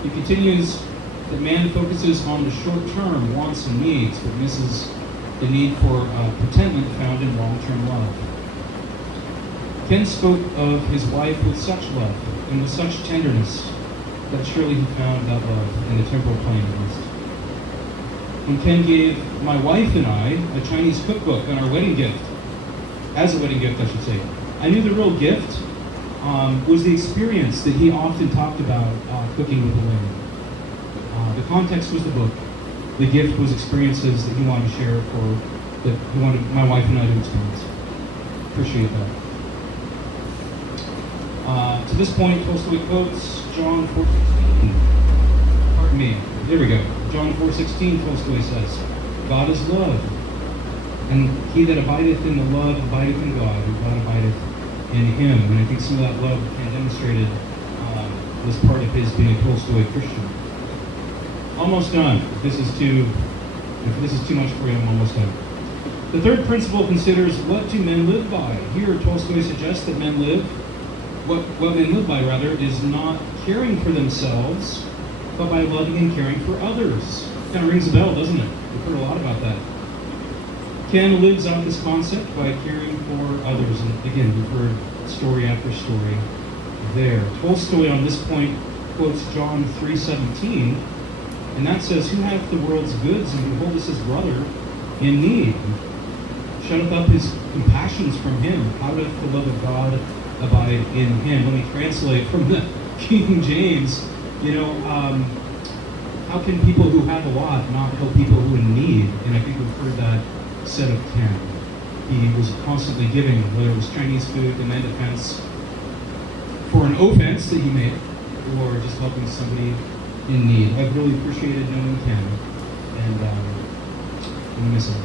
He continues that man focuses on the short-term wants and needs, but misses the need for contentment found in long-term love. Ken spoke of his wife with such love and with such tenderness that surely he found that love in the temporal plane at least. When Ken gave my wife and I a Chinese cookbook on our wedding gift, as a wedding gift I should say, I knew the real gift was the experience that he often talked about cooking with the women. The context was the book. The gift was experiences that he wanted to share that he wanted my wife and I to experience. Appreciate that. To this point, Tolstoy quotes John 4:16. Pardon me. There we go. John 4:16, Tolstoy says, God is love, and he that abideth in the love abideth in God, and God abideth in him. And I think some of that love Ken demonstrated was part of his being a Tolstoy Christian. Almost done. If this is too much for you, I'm almost done. The third principle considers what do men live by. Here, Tolstoy suggests that what men live by is not caring for themselves, but by loving and caring for others. Kind of rings a bell, doesn't it? We've heard a lot about that. Ken lives out this concept by caring for others, and again, we've heard story after story there. Tolstoy on this point quotes John 3:17, and that says, "Who hath the world's goods, and beholdeth his brother in need? Shutteth up his compassions from him. How doth the love of God abide in him?" Let me translate from the King James. How can people who have a lot not help people who are in need? And I think we've heard that said of Ken. He was constantly giving, whether it was Chinese food in that defense for an offense that he made, or just helping somebody in need. I've really appreciated knowing Ken, and I'm going to miss him.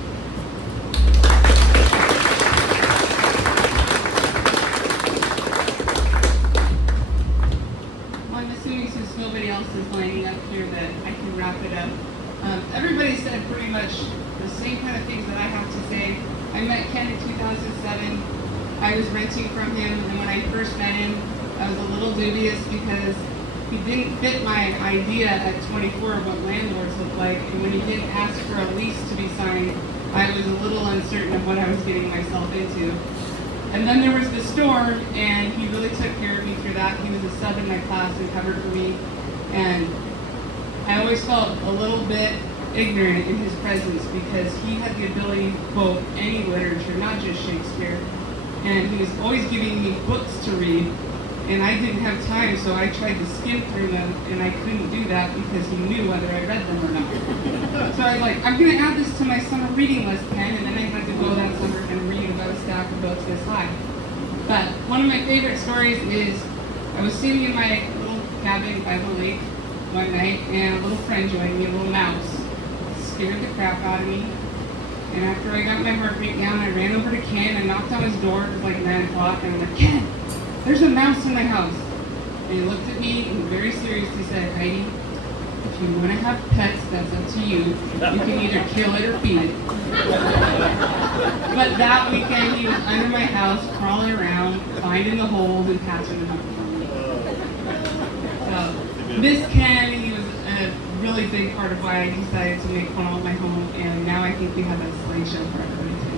Since nobody else is lining up here, that I can wrap it up. Everybody said pretty much the same kind of things that I have to say. I met Ken in 2007. I was renting from him, and when I first met him, I was a little dubious because he didn't fit my idea at 24 of what landlords look like, and when he didn't ask for a lease to be signed, I was a little uncertain of what I was getting myself into. And then there was the storm, and he really took care of me through that. He was a sub in my class and covered for me. And I always felt a little bit ignorant in his presence because he had the ability to quote any literature, not just Shakespeare. And he was always giving me books to read, and I didn't have time, so I tried to skim through them, and I couldn't do that because he knew whether I read them or not. So I was like, I'm going to add this to my summer reading list, Ken, and then I had to go that summer and read about a stack of books this high. But one of my favorite stories is I was sitting in my little cabin by the lake one night, and a little friend joined me, a little mouse. Scared the crap out of me. And after I got my heart rate down, I ran over to Ken and knocked on his door. It was like 9 o'clock, and I'm like, Ken, there's a mouse in my house. And he looked at me and very seriously said, Heidi, if you want to have pets, that's up to you. You can either kill it or feed it. But that weekend, he was under my house, crawling around, finding the holes and patching them up for me. So, this Ken, he was a really big part of why I decided to make Funnel my home, and now I think we have a slideshow for everybody to